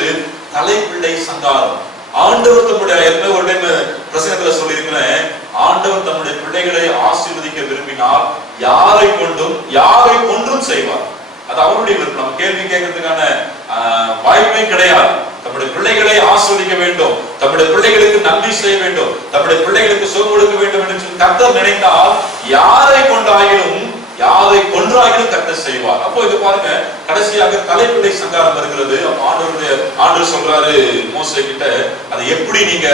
தலைப்பிள்ளை சங்காரம். ஆண்டவர் தம்முடைய ஒரு டைம் பிரசங்கத்துல சொல்லியிருக்கிறேன், ஆண்டவர் தம்முடைய பிள்ளைகளை ஆசீர்வதிக்க விரும்பினால் யாரை கொன்றும் செய்வார். அது அவருடைய விருப்பம். கேள்வி கேட்கறதுக்கான வாய்ப்பே கிடையாது. தம்முடைய பிள்ளைகளை ஆசீர்வதிக்க வேண்டும், தம்முடைய பிள்ளைகளுக்கு நன்மை செய்ய வேண்டும், தம்முடைய பிள்ளைகளுக்கு சுகம் கொடுக்க வேண்டும் என்று கர்த்தர் நினைத்தால் யாரை கொன்றாகிலும் கர்த்தர் செய்வார். அப்போ இது பாருங்க, கடைசியாக தலைப்பிள்ளை சங்காரம் வருகிறது. ஆண்டவர் சொல்றாரு மோசே கிட்ட, அதை எப்படி நீங்க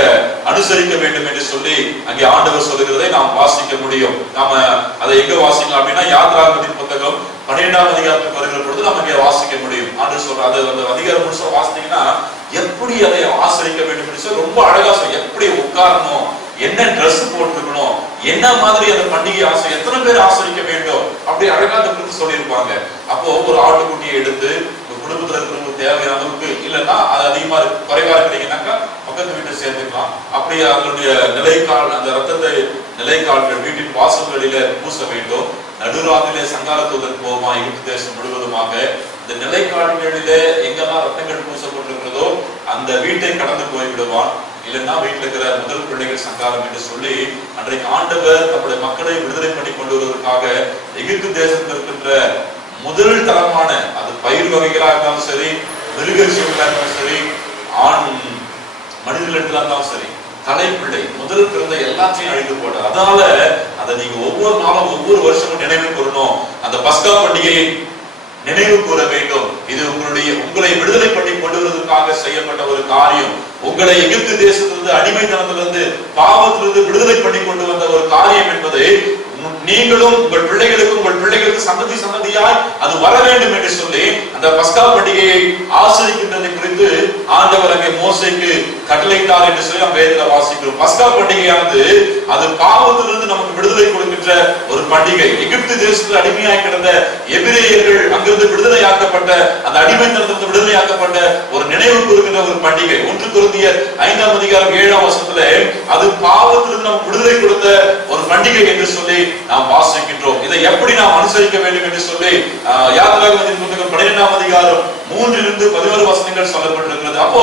அனுசரிக்க வேண்டும் என்று சொல்லி அங்கே ஆண்டவர் சொல்லுகிறதை நாம் வாசிக்க முடியும். நாம அதை எங்க வாசிக்கலாம் அப்படின்னா யாத்ராகமத்தின் புத்தகம் 12ஆம் அதிகாரத்துக்கு வருகிற பொழுது நம்ம இங்கே வாசிக்க முடியும். ஆண்டவர் சொல்றாரு, அந்த அதிகாரம் முழுசா வாசித்தீங்கன்னா எப்படி அதை ஆசரிக்க வேண்டும் என்று சொல்லி ரொம்ப அழகா சொல்ல, எப்படி உட்காரணும், என்ன ட்ரெஸ் போட்டுக்கணும், என்ன மாதிரி அந்த பண்டிகை எத்தனை பேர் ஆசரிக்க வேண்டும், அப்படி அழகா அந்த குறித்து சொல்லியிருப்பாங்க. அப்போ ஒரு ஆட்டுக்குட்டியை எடுத்து குடும்பத்துல இருக்கிறவங்களுக்கு தேவையான அளவுக்கு, இல்லைன்னா அது அதிகமா குறைவா இருக்கிறீங்கன்னாக்கா பக்கத்து வீட்டை சேர்த்துக்கலாம். அப்படி அதனுடைய நிலைக்கால், அந்த ரத்தத்தை நிலைக்கால்கள் வீட்டின் வாசல்களில பூச வேண்டும். நடுராத்திலே சங்காரத்துவதற்கு போகுமா எகிப்து தேசம் முழுவதுமாக. இந்த நிலைக்கால்களிலே எங்கெல்லாம் ரத்தங்கள் பூசப்பட்டிருக்கிறதோ அந்த வீட்டை கடந்து போய்விடுவான். இல்லைன்னா வீட்டில் இருக்கிற முதல் பிள்ளைகள் சங்காரம் என்று சொல்லி அன்றைக்கு ஆண்டவர் நம்முடைய மக்களை விடுதலை பண்ணி கொண்டு வருவதற்காக எகிப்து தேசத்தில் இருக்கின்ற முதல் தரமான அது பயிர் வகைகளாக இருந்தாலும் சரி, மிருக ஜீவங்களாக இருந்தாலும் சரி, ஆண் மனிதர்களிடத்துல இருந்தாலும் சரி, தலைப்பிள்ளை முதல் பிறந்த எல்லாத்தையும் அழித்து போட்டார். அதனால அதை நீங்க ஒவ்வொரு நாளும் ஒவ்வொரு வருஷமும் நினைவு கூறணும். அந்த பஸ்கா பண்டிகையை நினைவு கூற வேண்டும். இது உங்களை விடுதலை பண்ணி கொண்டு வருவதற்காக செய்யப்பட்ட ஒரு காரியம். உங்களை எகிப்து தேசத்திலிருந்து அடிமைத்தனத்திலிருந்து பாவத்திலிருந்து விடுதலை பண்ணி கொண்டு வந்த ஒரு காரியம் என்பதை நீங்களும் உங்கள் பிள்ளைகளுக்கு சந்ததி சந்ததியாய் அது வர வேண்டும் என்று சொல்லி அந்த பஸ்கா பண்டிகையை ஆசரிக்கின்றதை குறித்து ஆண்டவர் அங்கே மோசேக்கு கட்டளையிட்டார் என்று சொல்லி நம்ம வேதத்தில் வாசிக்கிறோம். பஸ்கா பண்டிகையானது அது பாவத்திலிருந்து நமக்கு விடுதலை கொடுக்கின்ற ஒரு பண்டிகை. எகிப்து தேசத்தில் அடிமையாய் கிடந்த எபிரேயர்கள் அங்கிருந்து விடுதலையாக்கப்பட்ட அந்த அடிமைத்தனத்திலிருந்து விடுதலையாக்கப்பட்ட ஒரு நினைவு கூறுகின்ற ஒரு பண்டிகை. 1 கொரிந்தியர் 5ஆம் அதிகாரம் 7ஆம் வசனத்துல அது பாவத்திலிருந்து நமக்கு விடுதலை கொடுத்த ஒரு பண்டிகை என்று சொல்லி நாம் வாசிக்கின்றோம். இதை எப்படி நாம் அனுசரிக்க வேண்டும் என்று சொல்லி யாத்திராகமத்தின் புத்தகம் 12ஆம் அதிகாரம் 3 - 11 வசனங்கள் சொல்லப்பட்டிருக்கிறது. அப்போ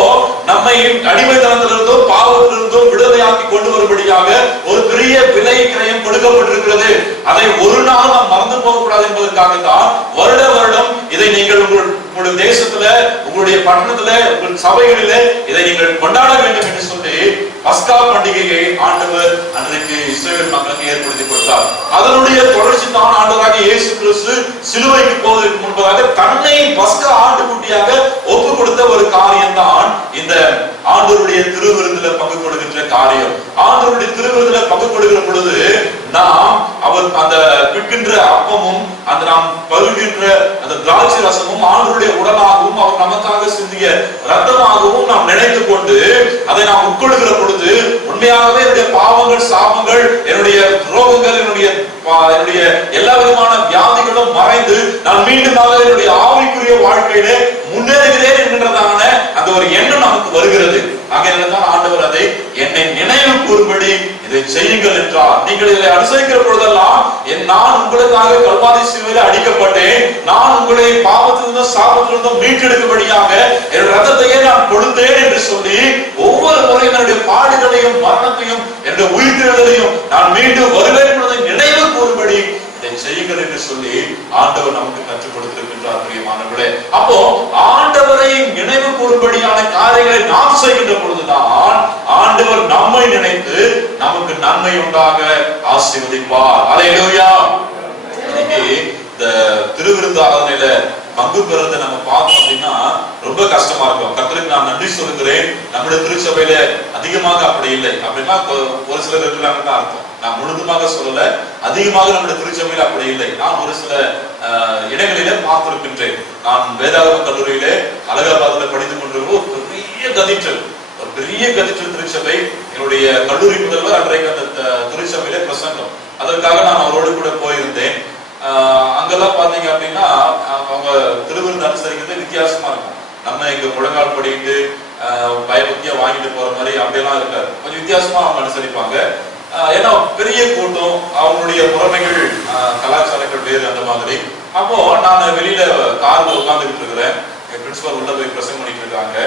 நம்மை அடிமைத்தனத்திலிருந்தோ பாவத்திலிருந்தோ விடுதலையாக்கி கொண்டு வரும்படியாக ஒரு பெரிய விலை கிரயம் கொடுக்கப்பட்டிருக்கிறது. அதை ஒரு நாள் நாம் மறந்து போகக்கூடாது என்பதற்காகத்தான் வருட வருடம் இதை நீங்கள் உங்களுடைய தேசத்துல, உங்களுடைய பட்டணத்துல, உங்கள் சபைகளிலே இதை நீங்கள் கொண்டாட வேண்டும் என்று சொல்லி பஸ்கா பண்டிகையை ஆண்டவர் அன்றைக்கு இஸ்ரவேல் மக்களுக்கு ஏற்படுத்தி கொடுத்தார். அதனுடைய தொடர்ச்சி தான் ஆண்டவராகிய இயேசு கிறிஸ்து சிலுவைக்கு போவதற்கு முன்பதாக தன்னை பஸ்கா ஆட்டுக்குட்டியாக ஒப்பு கொடுத்த ஒரு காரியம் தான் இந்த ஆண்டவருடைய திருவிருந்துல பங்கு கொடுக்கின்ற காரியம். ஆண்டவருடைய திருவிருந்துல பங்கு கொடுக்கிற பொழுது நாம் அவர் அந்த பிற்கின்ற அப்பமும் அந்த நாம் பருகின்ற அந்த திராட்சை ரசமும் ஆண்டவருடைய உடலாகவும் அவர் நமக்காக சிந்திய ரத்தமாகவும் நாம் நினைத்து கொண்டு அதை நாம் உட்கொள்கிற பொழுது உண்மையாகவே என்னுடைய பாவங்கள், சாபங்கள், என்னுடைய ரோகங்கள், என்னுடைய எல்லா விதமான வியாதிகளும் மறைந்து நான் மீண்டுமாக என்னுடைய ஆவிக்குரிய வாழ்க்கையிலே முன்னேறுகிறேன் என்கின்றதான அந்த ஒரு எண்ணம் நமக்கு வருகிறது. ஆகையால்தான் ஆண்டவர் அதை என்னை நினைவு கூறும்படி இதை செய்யுங்கள் என்றார். நீங்கள் இதை அனுசரிக்கிற பொழுதெல்லாம் நான் உங்களுக்காக கல்வாரி சிலுவையில் அடிக்கப்பட்டேன், நான் உங்களை பாவத்திலிருந்தும் சாபத்திலிருந்தும் மீட்டெடுக்கும்படியாக என் ரத்தத்தையே நான் கொடுத்தேன் என்று சொல்லி ஒவ்வொரு முறையும் என்னுடைய பாடுகளையும் மரணத்தையும் என்னுடைய உயிர்த்தெழுதலையும் நான் மீண்டும் வருவேன் என்பதை நினைவு கூறும்படி இதை செய்யுங்கள் என்று சொல்லி ஆண்டவர் நமக்கு கற்றுக் கொடுத்திருக்கின்றார். பிரியமானவர்களே, அப்போ ஆண்டவரை நினைவு கூறும்படியான காரியங்களை நாம் செய்கின்ற பொழுதுதான் ஆண்டவர் நம்மை நினைத்து நமக்கு நன்மை உண்டாக ஆசீர்வதிப்பார். அல்லேலூயா. இன்னைக்கு இந்த திருவிருந்து ஆராதனையில பங்கு பெறதை நம்ம பார்த்தோம் அப்படின்னா ரொம்ப கஷ்டமா இருக்கும். கர்த்தருக்கு நான் நன்றி சொல்லுகிறேன். நம்முடைய திருச்சபையில அதிகமாக அப்படி இல்லை அப்படின்னா ஒரு சிலர் இருக்கிறாங்கன்னு தான் அர்த்தம். நான் முழுதுமாக சொல்லல, அதிகமாக நம்முடைய திருச்சபையில அப்படி இல்லை. நான் ஒரு சில இடங்களிலே பார்த்திருக்கின்றேன். நான் வேதாகம கல்லூரியிலே அலகாபாத்ல படித்துக் கொண்டிருக்கிற ஒரு பெரிய கதிற்றல் திருச்சபை. என்னுடைய கல்லூரி முதல்வர் அன்றைக்கு அந்த திருச்சபையிலே பிரசங்கம், அதற்காக நான் அவரோடு கூட போயிருந்தேன். அங்கெல்லாம் பாத்தீங்க அப்படின்னா அவங்க திருவிருந்து அனுசரிக்கிறது வித்தியாசமா இருக்கும். நம்ம இங்க முழங்கால் படிட்டு பயபக்தியா வாங்கிட்டு போற மாதிரி அப்படியெல்லாம் இருக்காது. கொஞ்சம் வித்தியாசமா அவங்க அனுசரிப்பாங்க. ஏன்னா பெரிய கூட்டம், அவங்களுடைய முறைமைகள், கலாச்சாரங்கள் வேறு அந்த மாதிரி. அப்போ நான் வெளியில கார்ல உட்கார்ந்துட்டு இருக்கிறேன். என் பிரின்சிபல் உள்ள போய் பிரசங்கம் பண்ணிட்டு இருக்காங்க.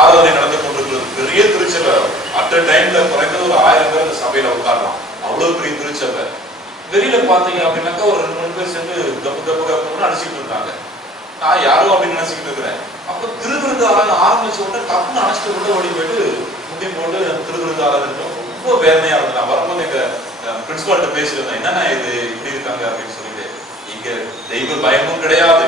ஆராதனை நடந்து கொண்டிருக்கிறது. பெரிய திருச்சபை. அட் டைம்ல குறைந்தது ஒரு 1000 பேர் அந்த சபையில உட்காரலாம். அவ்வளவு பெரிய திருச்சபை. வெளியில பாத்தீங்க அப்படின்னாக்கா ஒரு 2-3 பேர் சேர்ந்து கப்பு கப்பு கப்புன்னு அடிச்சுட்டு இருக்காங்க. நான் யாரும் அப்படின்னு நினைச்சுக்கிட்டு இருக்கிறேன். அப்ப திருவிருந்து ஆரம்பிச்ச உடனே டப்புன்னு அணைச்சிட்டு உள்ள ஓடி போயிட்டு முட்டி போட்டு திருவிருந்து ஆராதனை ரொம்ப வேதனையா இருந்தது. நான் வரும்போது எங்க பிரின்சிபால்கிட்ட பேசியிருந்தேன், என்னன்னா இது இப்படி இருக்காங்க அப்படின்னு சொல்லிட்டு. இங்க தெய்வ பயமும் கிடையாது,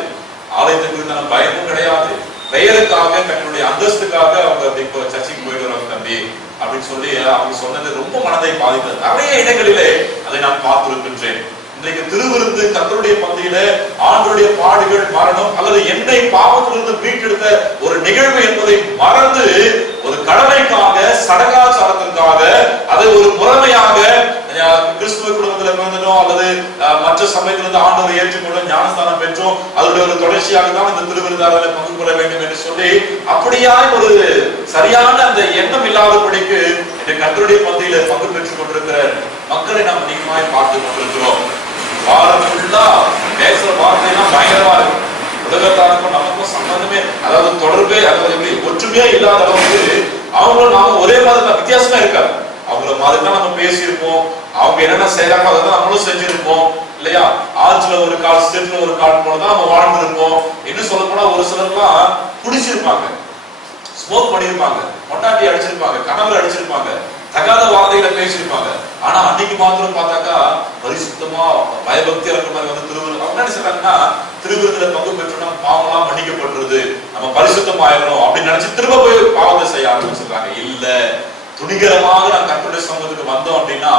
ஆலயத்தை குறித்தான பயமும் கிடையாது. பெயருக்காக தங்களுடைய அந்தஸ்துக்காக அவங்க இப்போ சர்ச்சைக்கு போயிட்டு வராங்க தம்பி அப்படின்னு சொல்லி அவங்க சொன்னது ரொம்ப மனதை பாதித்தது. நிறைய இடங்களிலே அதை நான் பார்த்திருக்கின்றேன். இன்றைக்கு திருவிருந்து கர்த்தருடைய பந்தியில ஆண்டவருடைய பாடுகள், மரணம் அல்லது என்னை பாவத்திலிருந்து மீட்டெடுத்த ஒரு நிகழ்வு என்பதை மறந்து ஒரு கடமைக்காக, சடங்காச்சாரத்திற்காக, அதை ஒரு முறைமையாக கிறிஸ்துவ குடும்பத்துல பிறந்தோம் அல்லது மற்ற சமயத்திலிருந்து ஆண்டவரை ஏற்றுக்கொண்டு ஞானஸ்தானம் பெற்றோம், அதனுடைய ஒரு தொடர்ச்சியாக தான் இந்த திருவிருந்தாளர்களை பங்கு கொள்ள வேண்டும் என்று சொல்லி அப்படியாய் ஒரு சரியான அந்த எண்ணம் இல்லாதபடிக்கு இந்த கர்த்தருடைய பந்தியில பங்கு பெற்றுக் கொண்டிருக்கிற மக்களை நாம் அதிகமாய் பார்த்து கொண்டிருக்கிறோம். வாரம் ஃபுல்லா பேசுற வார்த்தையெல்லாம் பயங்கரமா இருக்கு. உலகத்தாருக்கும் நமக்கும் சம்பந்தமே, அதாவது தொடர்பே, அதாவது ஒற்றுமையே இல்லாத அளவுக்கு அவங்களும் நாம ஒரே மாதிரி தான், வித்தியாசமா இருக்காது. அவங்கள மாதிரி தான் நம்ம பேசியிருப்போம், அவங்க என்னென்ன செய்யறாங்க அதை தான் நம்மளும் செஞ்சிருப்போம் இல்லையா? ஆற்றுல ஒரு கால் சேற்றுல ஒரு கால் போலதான் நம்ம வாழ்ந்துருப்போம். இன்னும் சொல்ல போனா ஒரு சிலர்லாம் குடிச்சிருப்பாங்க, ஸ்மோக் பண்ணிருப்பாங்க, பொண்டாட்டி அடிச்சிருப்பாங்க, கணவர் அடிச்சிருப்பாங்க, தகாத வார்த்தைகளை பேசியிருப்பாங்க. ஆனா அன்னைக்கு மாத்திரம் பார்த்தாக்கா பரிசுத்தமா பயபக்தியா இருக்கிற மாதிரி வந்து திருவிருந்தம் அவங்க என்ன செய்றாங்கன்னா, திருவிருந்துல பங்கு பெற்றோம்னா பாவம்லாம் மன்னிக்கப்படுறது, நம்ம பரிசுத்தம் ஆயிடணும் அப்படின்னு நினைச்சு திரும்ப போய் பாவத்தை செய்ய ஆரம்பிச்சிருக்காங்க. இல்ல, துணிகரமாக நான் கர்த்தருடைய சமூகத்துக்கு வந்தோம் அப்படின்னா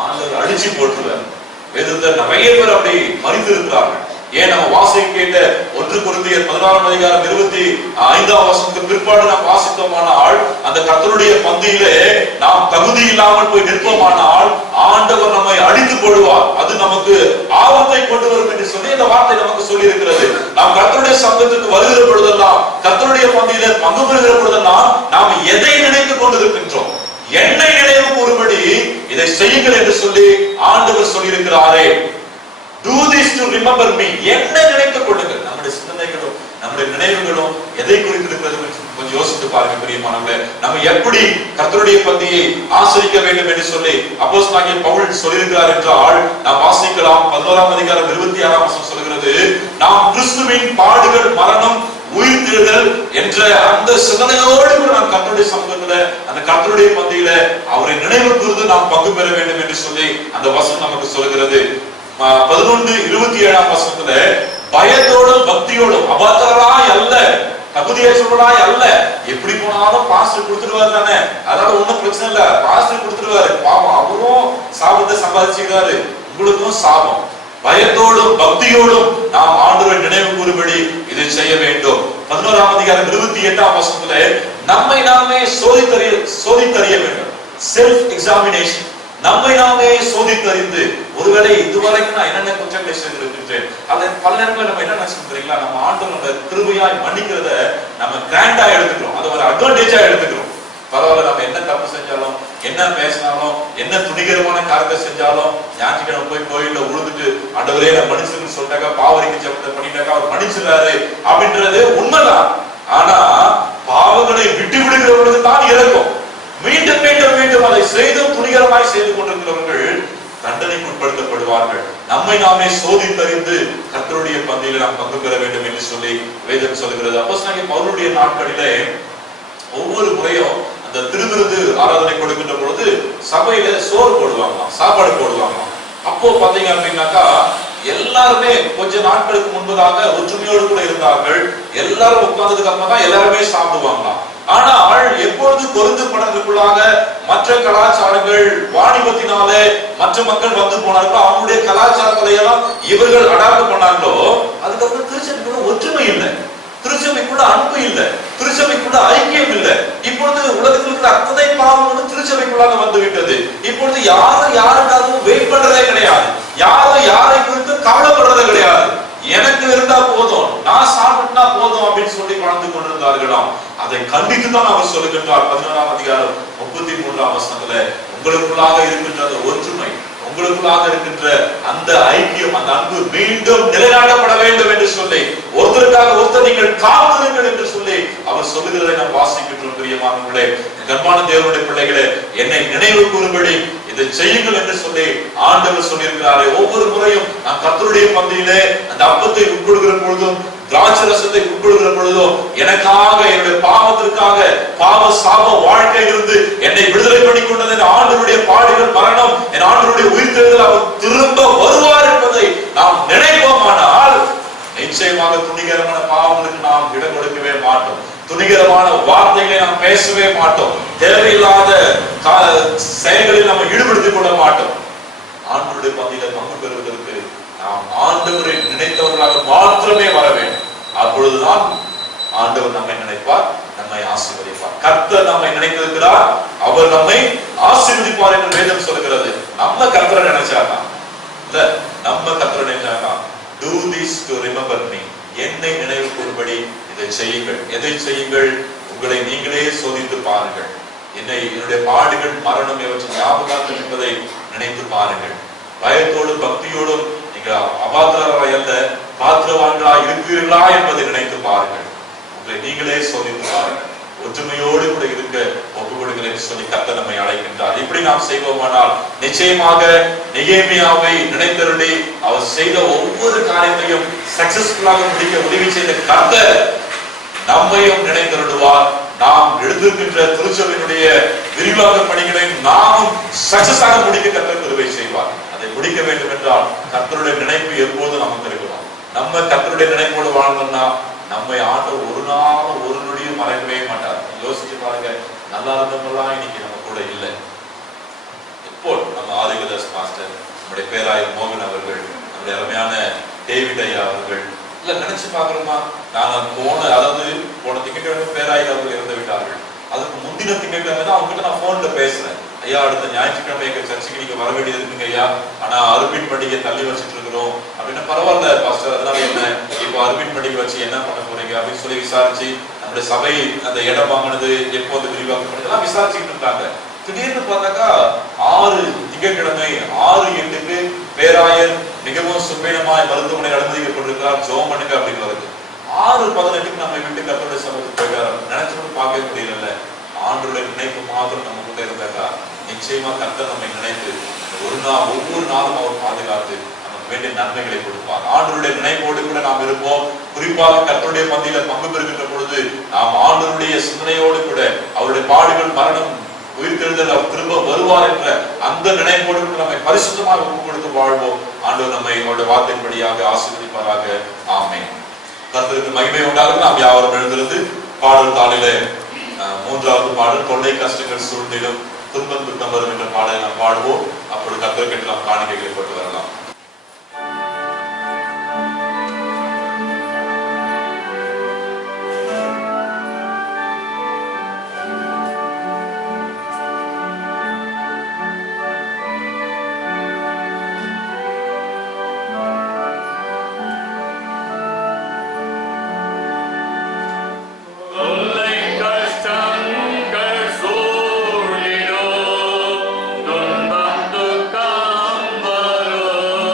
ஆண்டவர் அடிச்சு போட்டுருவார். வேதத்தை நிறைய பேர் அப்படி மறித்து இருக்கிறார்கள். ஏன் நம்ம வாசிக்க கேட்ட 1 கொரிந்தியர் 16:25 பிற்பாடு நாம் வாசித்தோமானால், அந்த கர்த்தருடைய பந்தியிலே நாம் தகுதி இல்லாமல் போய் நிற்போமானால் ஆண்டவர் நம்மை அடித்து போடுவார், அது நமக்கு ஆபத்தை கொண்டு வரும் என்று சொல்லி இந்த வார்த்தை நமக்கு சொல்லி இருக்கிறது. நாம் கர்த்தருடைய சமூகத்துக்கு வருகிற பொழுதெல்லாம், கர்த்தருடைய பந்தியிலே பங்கு பெறுகிற பொழுதெல்லாம் நாம் எதை நினைத்துக் கொண்டிருக்கின்றோம்? என்னை நினைவு கூறும்படி இதை செய்யுங்கள் என்று சொல்லி ஆண்டவர் சொல்லியிருக்கிறாரே. Do this to remember me. என்ன நினைத்துக் கொள்ளுங்கள். நம்முடைய சிந்தனைகளும் நம்முடைய நினைவுகளும் எதை குறித்து இருக்கிறது கொஞ்சம் யோசித்து பாருங்க பிரியமானவர்களே. நம்ம எப்படி கர்த்தருடைய பந்தியை ஆசரிக்க வேண்டும் என்று சொல்லி அப்போஸ்தலனாகிய பவுல் சொல்லியிருக்கிறார் என்றால் நாம் வாசிக்கலாம். 11:26 சொல்கிறது, நாம் கிறிஸ்துவின் பாடுகள், மரணம், உயிர்த்தெழுதல் என்ற அந்த சிந்தனையோடு கூட நாம் கர்த்தருடைய சமூகத்துல, அந்த கர்த்தருடைய பந்தியில அவரை நினைவு கூர்ந்து நாம் பங்கு பெற வேண்டும் என்று சொல்லி அந்த வசனம் நமக்கு சொல்கிறது. 11:27 பயத்தோடும் பக்தியோடும், அபாத்திரராய் அல்ல, தகுதியற்றவராய் அல்ல. எப்படி போனாலும் பாஸ்டர் கொடுத்துருவாரு தானே, அதனால ஒண்ணும் பிரச்சனை இல்ல, பாஸ்டர் கொடுத்துருவாரு, பாவம் அவரும் சாபத்தை சம்பாதிச்சுக்கிறாரு, உங்களுக்கும் சாபம். பயத்தோடும் பக்தியோடும் நாம் ஆண்டவரை நினைவு கூறும்படி இதை செய்ய வேண்டும். 11:28 நம்மை நாமே சோதித்தறிய வேண்டும். Self examination. நம்மை நாமே சோதித்தறிந்து, ஒருவேளை இதுவரைக்கும் நான் என்னென்ன குற்றங்களை செய்திருக்கின்றேன், அதை பல நேரங்களில் நம்ம என்ன நினைச்சுக்கிறீங்களா, நம்ம ஆண்டவர் நம்ம கிருபையாய் மன்னிக்கிறத நம்ம கிராண்டா எடுத்துக்கிறோம், அதை ஒரு அட்வான்டேஜா எடுத்துக்கிறோம். பரவாயில்ல, நம்ம என்ன தப்பு செஞ்சாலும், என்ன பேசினாலும், என்ன துணிகரமான காரியத்தை செஞ்சாலும், ஞாயிற்றுக்கிழமை போய் கோயில்ல உழுதுட்டு ஆண்டவரே நான் மன்னிச்சுன்னு சொல்லிட்டாக்கா, பாவரிக்கு ஜெபத்தை பண்ணிட்டாக்கா அவர் மன்னிச்சிடாரு அப்படின்றது உண்மைதான். ஆனா பாவங்களை விட்டு விடுகிற பொழுது தான் இறக்கும். மீண்டும் மீண்டும் மீண்டும் அதை செய்து துணிகரமாய் செய்து கொண்டிருக்கிறவர்கள் தண்டனைக்கு உட்படுத்தப்படுவார்கள். நம்மை நாமே சோதித்தறிந்து கர்த்தருடைய பந்தியில நாம் பங்கு பெற வேண்டும் என்று சொல்லி வேதம் சொல்கிறது. அப்போஸ்தலனாகிய பவுலுடைய நாட்களிலே ஒவ்வொரு முறையும் அந்த திருவிருந்து ஆராதனை கொடுக்கின்ற பொழுது சபையில சோறு போடுவாங்களாம், சாப்பாடு போடுவாங்களாம். அப்போ பாத்தீங்க அப்படின்னாக்கா எல்லாருமே கொஞ்ச நாட்களுக்கு முன்பதாக ஒற்றுமையோடு கூட இருந்தார்கள். எல்லாரும் உட்கார்ந்ததுக்கு அப்புறம் தான் எல்லாருமே சாப்பிடுவாங்களாம். ஆனால் எப்பொழுது கொருந்து படத்துக்குள்ளாக மற்ற கலாச்சாரங்கள் வாணிபத்தினாலே மற்ற மக்கள் வந்து போனார்களோ, அவங்களுடைய கலாச்சாரங்களை எல்லாம் இவர்கள் அடாப்ட் பண்ணாங்களோ, அதுக்கப்புறம் திருச்சபைக்குள்ள ஒற்றுமை இல்லை, திருச்சபைக்குள்ள அன்பு இல்லை, திருச்சபைக்குள்ள ஐக்கியம் இல்லை. இப்பொழுது உலகத்தில் இருக்கிற அத்தனை பாவங்களும் திருச்சபைக்குள்ளாக வந்து விட்டது. இப்பொழுது யாரும் யாருக்காகவும் வெயிட் பண்றதே கிடையாது, யாரும் யாரை குறித்து கவலைப்படுறதே கிடையாது. எனக்கு இருந்தா போதும், நான் சாப்பிட்டா போதும் அப்படின்னு சொல்லி வாழ்ந்து கொண்டிருந்தார்களாம். அதை கண்டித்து தான் அவர் சொல்லுகின்றார் 11:33 உங்களுக்குள்ளாக இருக்கின்ற அந்த ஒற்றுமை, உங்களுக்குள்ளாக இருக்கின்ற அந்த ஐக்கியம், அந்த அன்பு மீண்டும் நிலைநாட்டப்பட வேண்டும் என்று சொல்லி, ஒருத்தருக்காக ஒருத்தர் நீங்கள் காத்திருங்கள் என்று சொல்லி அவர் சொல்லுகிறதை நாம் வாசிக்கின்றோம். பிரியமானவர்களே, கர்ப்பான தேவனுடைய பிள்ளைகளே, என்னை நினைவு கூறும்படி இதை செய்யுங்கள் என்று சொல்லி ஆண்டவர் சொல்லியிருக்கிறாரே. ஒவ்வொரு முறையும் நாம் கர்த்தருடைய பந்தியிலே அந்த அப்பத்தை உட்கொள்கிற பொழுதும், திராட்சை ரசத்தை உட்கொள்கிற பொழுதும், எனக்காக, என்னுடைய பாவத்திற்காக, பாவ சாப வாழ்க்கையிலிருந்து என்னை விடுதலை பண்ணி கொண்டது ஆண்டவருடைய பாடுகள், மரணம், என் ஆண்டவருடைய உயிர்த்தெழுதல், அவர் திரும்ப வருவார் என்பதை நாம் நினைப்போமானால் நிச்சயமாக துணிகரமான பாவங்களுக்கு நாம் இடம் கொடுக்கவே மாட்டோம். துணிகரமான வார்த்தைகளை நாம் பேசவே மாட்டோம். தேவையில்லாத செயல்களில் நம்ம ஈடுபடுத்திக் கொள்ள மாட்டோம். ஆண்டவருடைய பந்தியில பங்கு பெறுவதற்கு நாம் ஆண்டவரை நினைத்தவர்களாக மாத்திரமே வர வேண்டும். அப்பொழுதுதான் ஆண்டவர் நம்மை நினைப்பார், நம்மை ஆசீர்வதிப்பார். கர்த்தர் நம்மை நினைத்திருக்கிறார், அவர் நம்மை ஆசீர்வதிப்பார் என்று வேதம் சொல்கிறது. நம்ம கர்த்தரை நினைச்சாதான் இல்ல, நம்ம கர்த்தரை நினைச்சாதான். Do this to remember me. என்னை நினைவு கூறும்படி இதை செய்யுங்கள். எதை செய்யுங்கள்? உங்களை நீங்களே சோதித்து பாருங்கள். என்னுடைய பாடுகள், மரணம் இவற்றின் ஞாபகம் என்பதை நினைத்து பாருங்கள். பயத்தோடும் பக்தியோடும் நீங்க அபாத்திரராய் அல்ல, பாத்திரவான்களா இருக்கிறீர்களா என்பதை நினைத்து பாருங்கள். உங்களை நீங்களே சோதித்து பாருங்கள். ஒற்றுமையோடு கூட இருக்க ஒப்பு கொடுங்கள் என்று சொல்லி கர்த்தர் நம்மை அழைக்கின்றார். இப்படி நாம் செய்வோமானால் நிச்சயமாக நெகேமியாவை நினைத்தருளி அவர் செய்த ஒவ்வொரு காரியத்தையும் சக்சஸ்ஃபுல்லாக முடிக்க உதவி செய்த கர்த்தர் நம்மையும் நினைத்தருடுவார். நாம் எழுந்திருக்கின்ற திருச்சபையினுடைய விரிவாக்க பணிகளை நாமும் சக்சஸாக முடிக்க கர்த்தர் கிருபை செய்வார். அதை முடிக்க வேண்டும் என்றால் கர்த்தருடைய நினைப்பு எப்போது நமக்கு இருக்கணும். நம்ம கர்த்தருடைய நினைப்போடு வாழ்ந்தோம்னா நம்மை ஆண்டவர் ஒரு நாள் ஒரு நொடியும் மறைக்கவே மாட்டார். யோசிச்சு பாருங்க, நல்லா இருந்தவங்கலாம் இன்னைக்கு நம்ம கூட இல்லை. இப்போ நம்ம ஆதிகதாஸ் மாஸ்டர், நம்முடைய பேராயர் மோகன் அவர்கள், நம்முடைய அருமையான டேவிட் ஐயா அவர்கள் இல்ல நினைச்சு பாக்குறோமா? நான் போன திங்கட்கிழமை பேராயர் அவர்கள் இறந்து விட்டார்கள். அதுக்கு முந்தின திங்கட்கிழமை தான் அவங்க கிட்ட நான் போன்ல பேசுறேன். ஐயா, அடுத்த ஞாயிற்றுக்கிழமை எங்க சர்ச்சைக்கு நீங்க வர வேண்டியது இருக்குங்க ஐயா, ஆனா அருபின் பண்டிகை தள்ளி வச்சுட்டு இருக்கிறோம் அப்படின்னா பரவாயில்ல பாஸ்டர், அதனால என்ன இப்போ அருபின் பண்டிகை வச்சு என்ன பண்ண போறீங்க அப்படின்னு சொல்லி விசாரிச்சு நம்முடைய சபை அந்த இடம் வாங்கினது எப்போது விரிவாக்கம் பண்ணதெல்லாம் விசாரிச்சுட்டு இருந்தாங்க. திடீர்னு பார்த்தாக்கா 6 திங்கட்கிழமை 6/8 பேராயர் மிகவும் சுப்பீனமாய் மருத்துவமனை அனுமதிக்கப்பட்டிருக்கிறார், ஜெபம் பண்ணுங்க அப்படிங்கிறது. 6/18 நம்ம வீட்டு கர்த்தருடைய சபைக்கு போயிட்டாரு. நினைச்சு பார்க்க முடியல. ஆண்டவருடைய நினைப்பு மாத்திரம் நம்ம கூட இருந்தாக்கா நிச்சயமா கர்த்தர் நம்மை நினைத்து ஒவ்வொரு நாளும் அவர் பாதுகாத்து நமக்கு வேண்டிய நன்மைகளை கொடுப்பார். ஆண்டவருடைய நினைப்போடு கூட நாம் இருப்போம். குறிப்பாக கர்த்தருடைய பந்தியில பங்கு பெறுகின்ற பொழுது நாம் ஆண்டவருடைய சிந்தனையோடு கூட அவருடைய பாடுகள், மரணம், உயிர்த்தெழுதல், அவர் திரும்ப வருவார் என்ற அந்த நினைப்போடு நம்மை பரிசுத்தமாக ஒப்பு கொடுத்து வாழ்வோம். ஆண்டவர் நம்மை அவருடைய வார்த்தையின்படியாக ஆசீர்வதிப்பாராக. ஆமென். கர்த்தருக்கு மகிமை உண்டாக. நாம் யாவரும் எழுந்திருந்து பாடல் தாளிலே 3வது பாடல், தொல்லை கஷ்டங்கள் சூழ்ந்திடும் துன்பம் துக்கம் வரும் என்ற பாடலை நாம் பாடுவோம். அப்பொழுது கர்த்தருக்கு நாம் காணிக்கைகளை போட்டு வரலாம். துன்பம் துக்கம் வரும்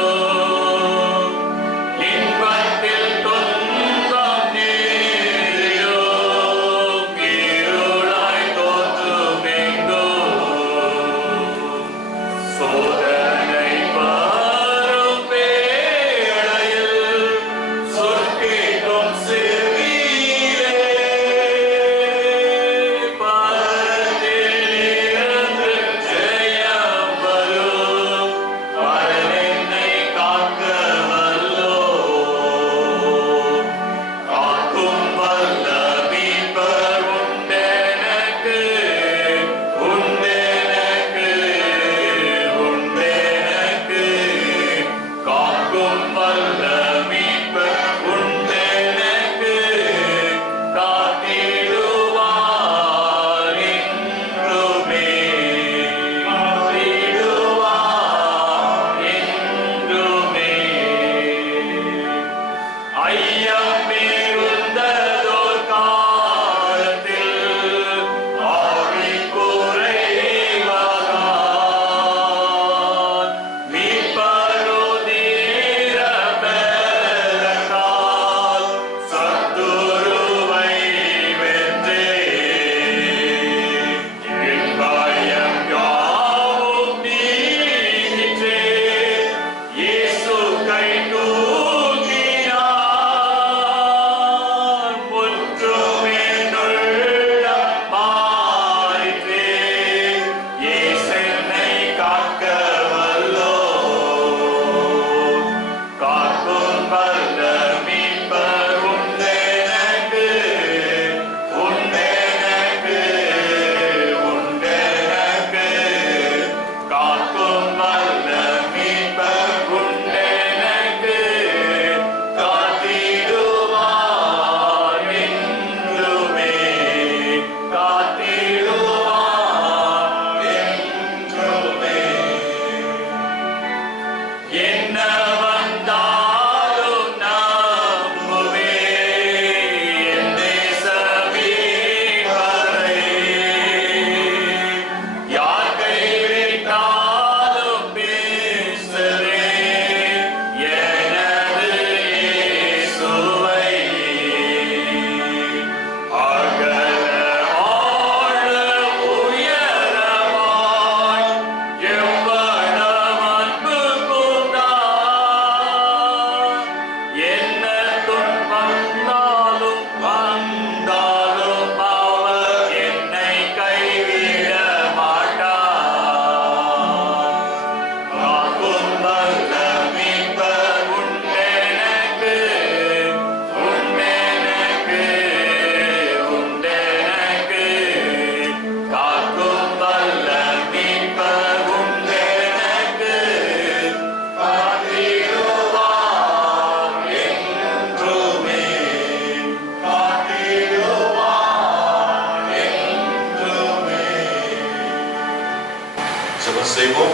ஜெபம் செய்வோம்.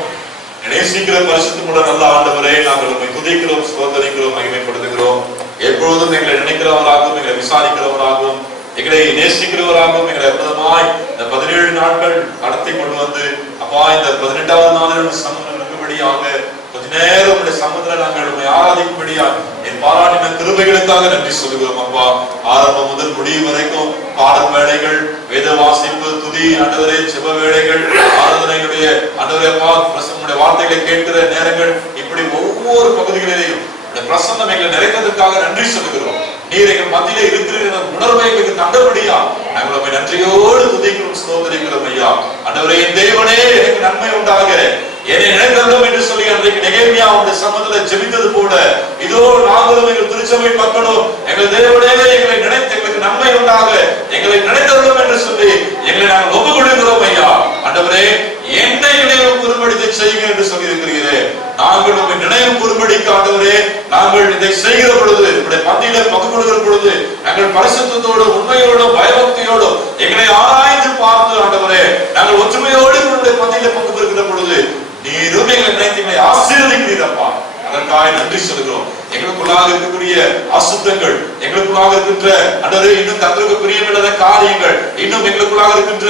நேசிக்கிற பரிசுத்தமுள்ள நல்ல ஆண்டவரே, நாங்கள் உம்மை துதிக்கிறோம், ஸ்தோத்திரிக்கிறோம், மகிமைப்படுத்துகிறோம். எப்பொழுதும் எங்களை நினைக்கிறவராகவும், எங்களை விசாரிக்கிறவராகவும், எங்களை நேசிக்கிறவராகவும், எங்களை அற்புதமாய் இந்த 17 நாட்கள் நடத்தி கொண்டு வந்து அப்பா இந்த 18வது நாளில் சமூகம் இருக்கும்படியாக கொஞ்ச நேரம் உடைய சமூகத்தில் நாங்கள் உண்மை ஆராதிக்கும்படியாக என் பாராட்டின கிருபைகளுக்காக நன்றி சொல்லுகிறோம். அப்பா ஆரம்பம் முதல் முடிவு வரைக்கும் பாடல் வேளைகள், வேத வாசிப்பு, துதி, ஆண்டவரே ஜெப வேளைகள், ஆராதனைகளுடைய ஆண்டவரே அப்பா பிரசன்னுடைய வார்த்தைகளை கேட்கிற நேரங்கள், இப்படி ஒவ்வொரு பகுதிகளிலேயும் பிரசன்னம் எங்களை நிறைந்ததற்காக நன்றி சொல்லுகிறோம். நீர் எங்கள் மத்தியிலே இருக்கிற உணர்வை எங்களுக்கு தந்தபடியா நாங்கள் உண்மை நன்றியோடு துதிக்கிறோம், ஸ்தோத்திரிக்கிறோம் ஐயா. ஆண்டவரே என் தேவனே, எனக்கு நன்மை உண்டாக என்னை நினைத்ததும் என்று சொல்லி அன்றைக்கு நெகேமியா அவருடைய சமூகத்தில் ஜெபித்தது போல இதோ நாங்களும் எங்கள் திருச்சபை மக்களும் எங்கள் தேவனே எங்களை நினைத்து எங்களுக்கு நன்மை உண்டாக எங்களை நினைத்ததும் என்று சொல்லி எங்களை நாங்கள் ஒப்புக் கொடுக்கிறோம் ஐயா. ஆண்டவரே என்னை நினைவு கூறும்படி செய்யுங்க என்று சொல்லி இருக்கிறீரே, நாங்கள் உண்மை நினைவு கூறும்படிக்கு ஆண்டவரே நாங்கள் இதை செய்கிற பொழுது நம்முடைய மத்தியில பங்கு கொள்கிற பொழுது நாங்கள் பரிசுத்தத்தோடு உண்மையோடும் பயபக்தியோடும் எங்களை ஆராய்ந்து பார்த்து ஆண்டவரே நாங்கள் ஒற்றுமையோடு உங்களுடைய மத்தியில பங்கு பெறுகிற பொழுது நீரும் எங்களை நினைத்து எங்களை ஆசீர்வதிக்கிறீரப்பா. அதற்காக நன்றி சொல்கிறோம். எங்களுக்குள்ளாக இருக்கக்கூடிய அசுத்தங்கள், எங்களுக்குள்ளாக இருக்கின்ற ஆண்டவரே இன்னும் கர்த்தருக்கு பிரியமில்லாத காரியங்கள், இன்னும் எங்களுக்குள்ளாக இருக்கின்ற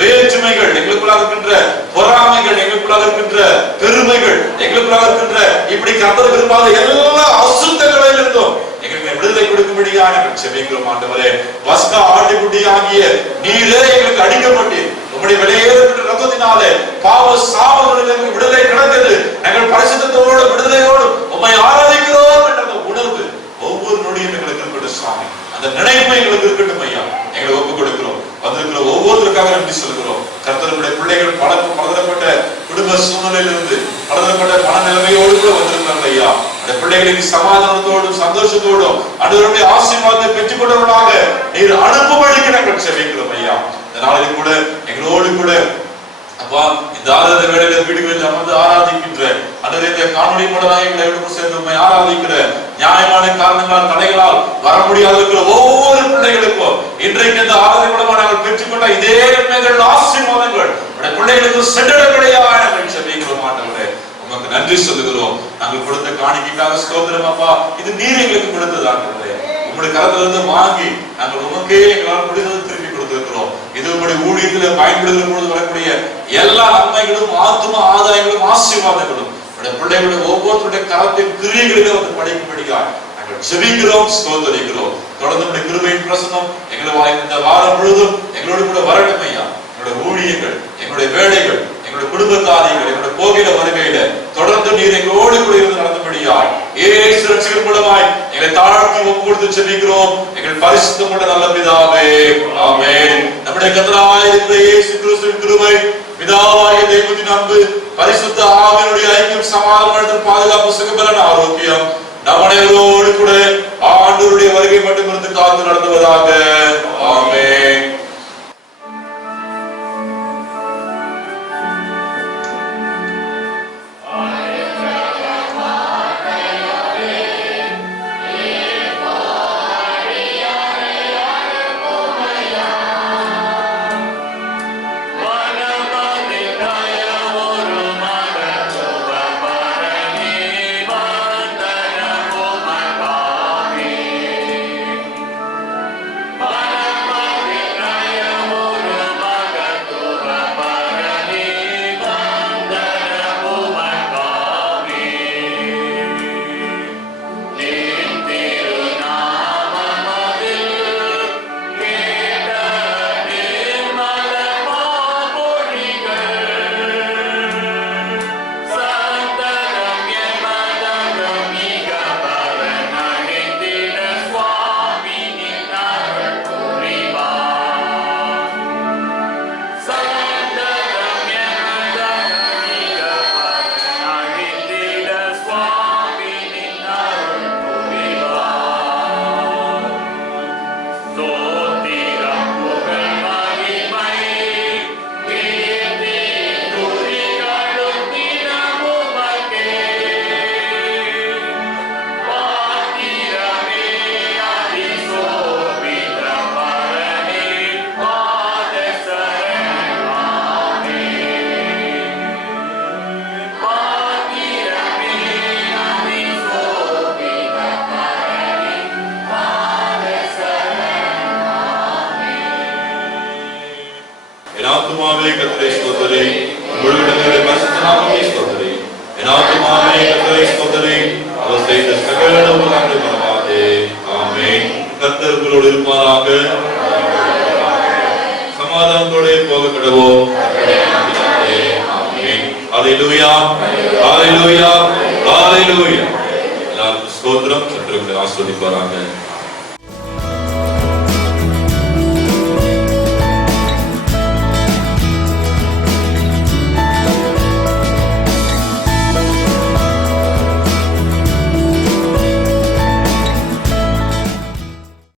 வேற்றுமைகள், எங்களுக்குள்ளாக இருக்கின்ற பொறாமைகள், எங்களுக்குள்ளாக இருக்கின்ற பெருமைகள், எங்களுக்குள்ளாக இருக்கின்ற இப்படி கர்த்தருக்கு விரும்பாத எல்லா அசுத்தங்களில் இருந்தும் எங்களுக்கு விடுதலை கொடுக்கும்படியா நாங்கள் செபிக்கிறோம். ஆண்டவரே வஸ்கா ஆட்டுக்குட்டி ஆகிய நீரே எங்களுக்கு அடிக்கப்பட்டு உம்முடைய வெளியேறுகின்ற ரத்தத்தினாலே பாவ சாபங்களிலிருந்து விடுதலை கிடைத்தது. நாங்கள் பரிசுத்தத்தோடு விடுதலையோடு உம்மை ஆராதிக்கிறோம் என்ற அந்த உணர்வு ஒவ்வொரு நொடியும் எங்களுக்கு இருக்கட்டும் சுவாமி. அந்த நினைப்பு எங்களுக்கு இருக்கட்டும் ஐயா. எங்களை ஒப்புக் கொடுக்கிறோம். வந்திருக்கிற ஒவ்வொருத்தருக்காக நன்றி சொல்கிறோம். கர்த்தருடைய பிள்ளைகள் பலதரப்பட்ட குடும்ப சூழ்நிலையிலிருந்து பலதரப்பட்ட மனநிலைமையோடு கூட வந்திருக்கிறார்கள் ஐயா. அந்த பிள்ளைகளுக்கு சமாதானத்தோடும் சந்தோஷத்தோடும் ஆண்டவருடைய ஆசீர்வாதத்தை பெற்றுக் கொண்டவர்களாக நீர் அனுப்பும்படிக்கு நாங்கள் செபிக்கிறோம் ஐயா. இந்த நாளில் கூட எங்களோடு கூட அப்பா இந்த ஆராதனை வேளையில வீடுகளில் அமர்ந்து ஆராதிக்கின்ற அல்லது இந்த காணொலி மூலமாக எங்களை சேர்ந்து உண்மை ஆராதிக்கிற நியாயமான காரணங்களால் தடைகளால் வர முடியாது இருக்கிற ஒவ்வொரு பிள்ளைகளுக்கும் இன்றைக்கு இந்த ஆராதனை மூலமாக நாங்கள் பெற்றுக்கொண்ட இதே நன்மைகள் ஆசீர்வாதங்கள் பிள்ளைகளுக்கு சென்றடையா நாங்கள் செபிக்கிறோம். ஆண்டவரே உமக்கு நன்றி சொல்லுகிறோம். நாங்கள் கொடுத்த காணிக்கைக்காக ஸ்தோத்திரம் அப்பா. இது நீர் எங்களுக்கு கொடுத்தது ஆண்டவரே. உங்களுடைய கரத்திலிருந்து வாங்கி நாங்கள் உமக்கே எங்களால் முடிந்தது திருப்பி கொடுத்திருக்கிறோம். இது உங்களுடைய ஊழியத்தில் பயன்படுகிற பொழுது வரக்கூடிய எல்லா நன்மைகளும் ஆத்தும ஆதாயங்களும் ஆசீர்வாதங்களும் பிள்ளைகளுடைய ஒவ்வொருத்தருடைய கரத்தின் கிரியைகளிலும் வந்து படிக்கும்படியாக நாங்கள் செபிக்கிறோம், ஸ்தோத்திரிக்கிறோம். தொடர்ந்து கிருபையின் பிரசன்னம் எங்களை இந்த வாரம் முழுதும் எங்களோடு கூட வரட்டும் ஐயா. எங்களுடைய ஊழியங்கள், எங்களுடைய வேலைகள், எங்களுடைய குடும்ப காரியங்கள், எங்களுடைய போகிற வருகையில தொடர்ந்து நீர் எங்களோடு கூட இருந்து நடந்தபடியாய் இயேசு ரட்சகர் மூலமாய் எங்களை தாழ்த்தி ஒப்பு கொடுத்து செபிக்கிறோம் எங்கள் பரிசுத்தமுள்ள நல்ல பிதாவே, ஆமென். நம்முடைய கர்த்தராகிய இருக்கிற இயேசு கிறிஸ்துவின் கிருபை, பிதாவாகிய தேவனின் அன்பு, பரிசுத்த ஆவியினுடைய ஐக்கியம், சமாதானம், பாதுகாப்பு, சுகபலன், ஆரோக்கியம் நம் அனைவரோடு கூட ஆண்டவருடைய வருகை மட்டும் இருந்து காத்து நடத்துவதாக. ஆமென். Bye. உங்களோடு இருப்பாராக. சமாதானத்தோட போக கடவோம். ஹல்லேலூயா, ஹல்லேலூயா, ஹல்லேலூயா. எல்லாருக்கும் ஸ்தோத்திரம். சற்று ஆஸ்வதிப்பாராங்க.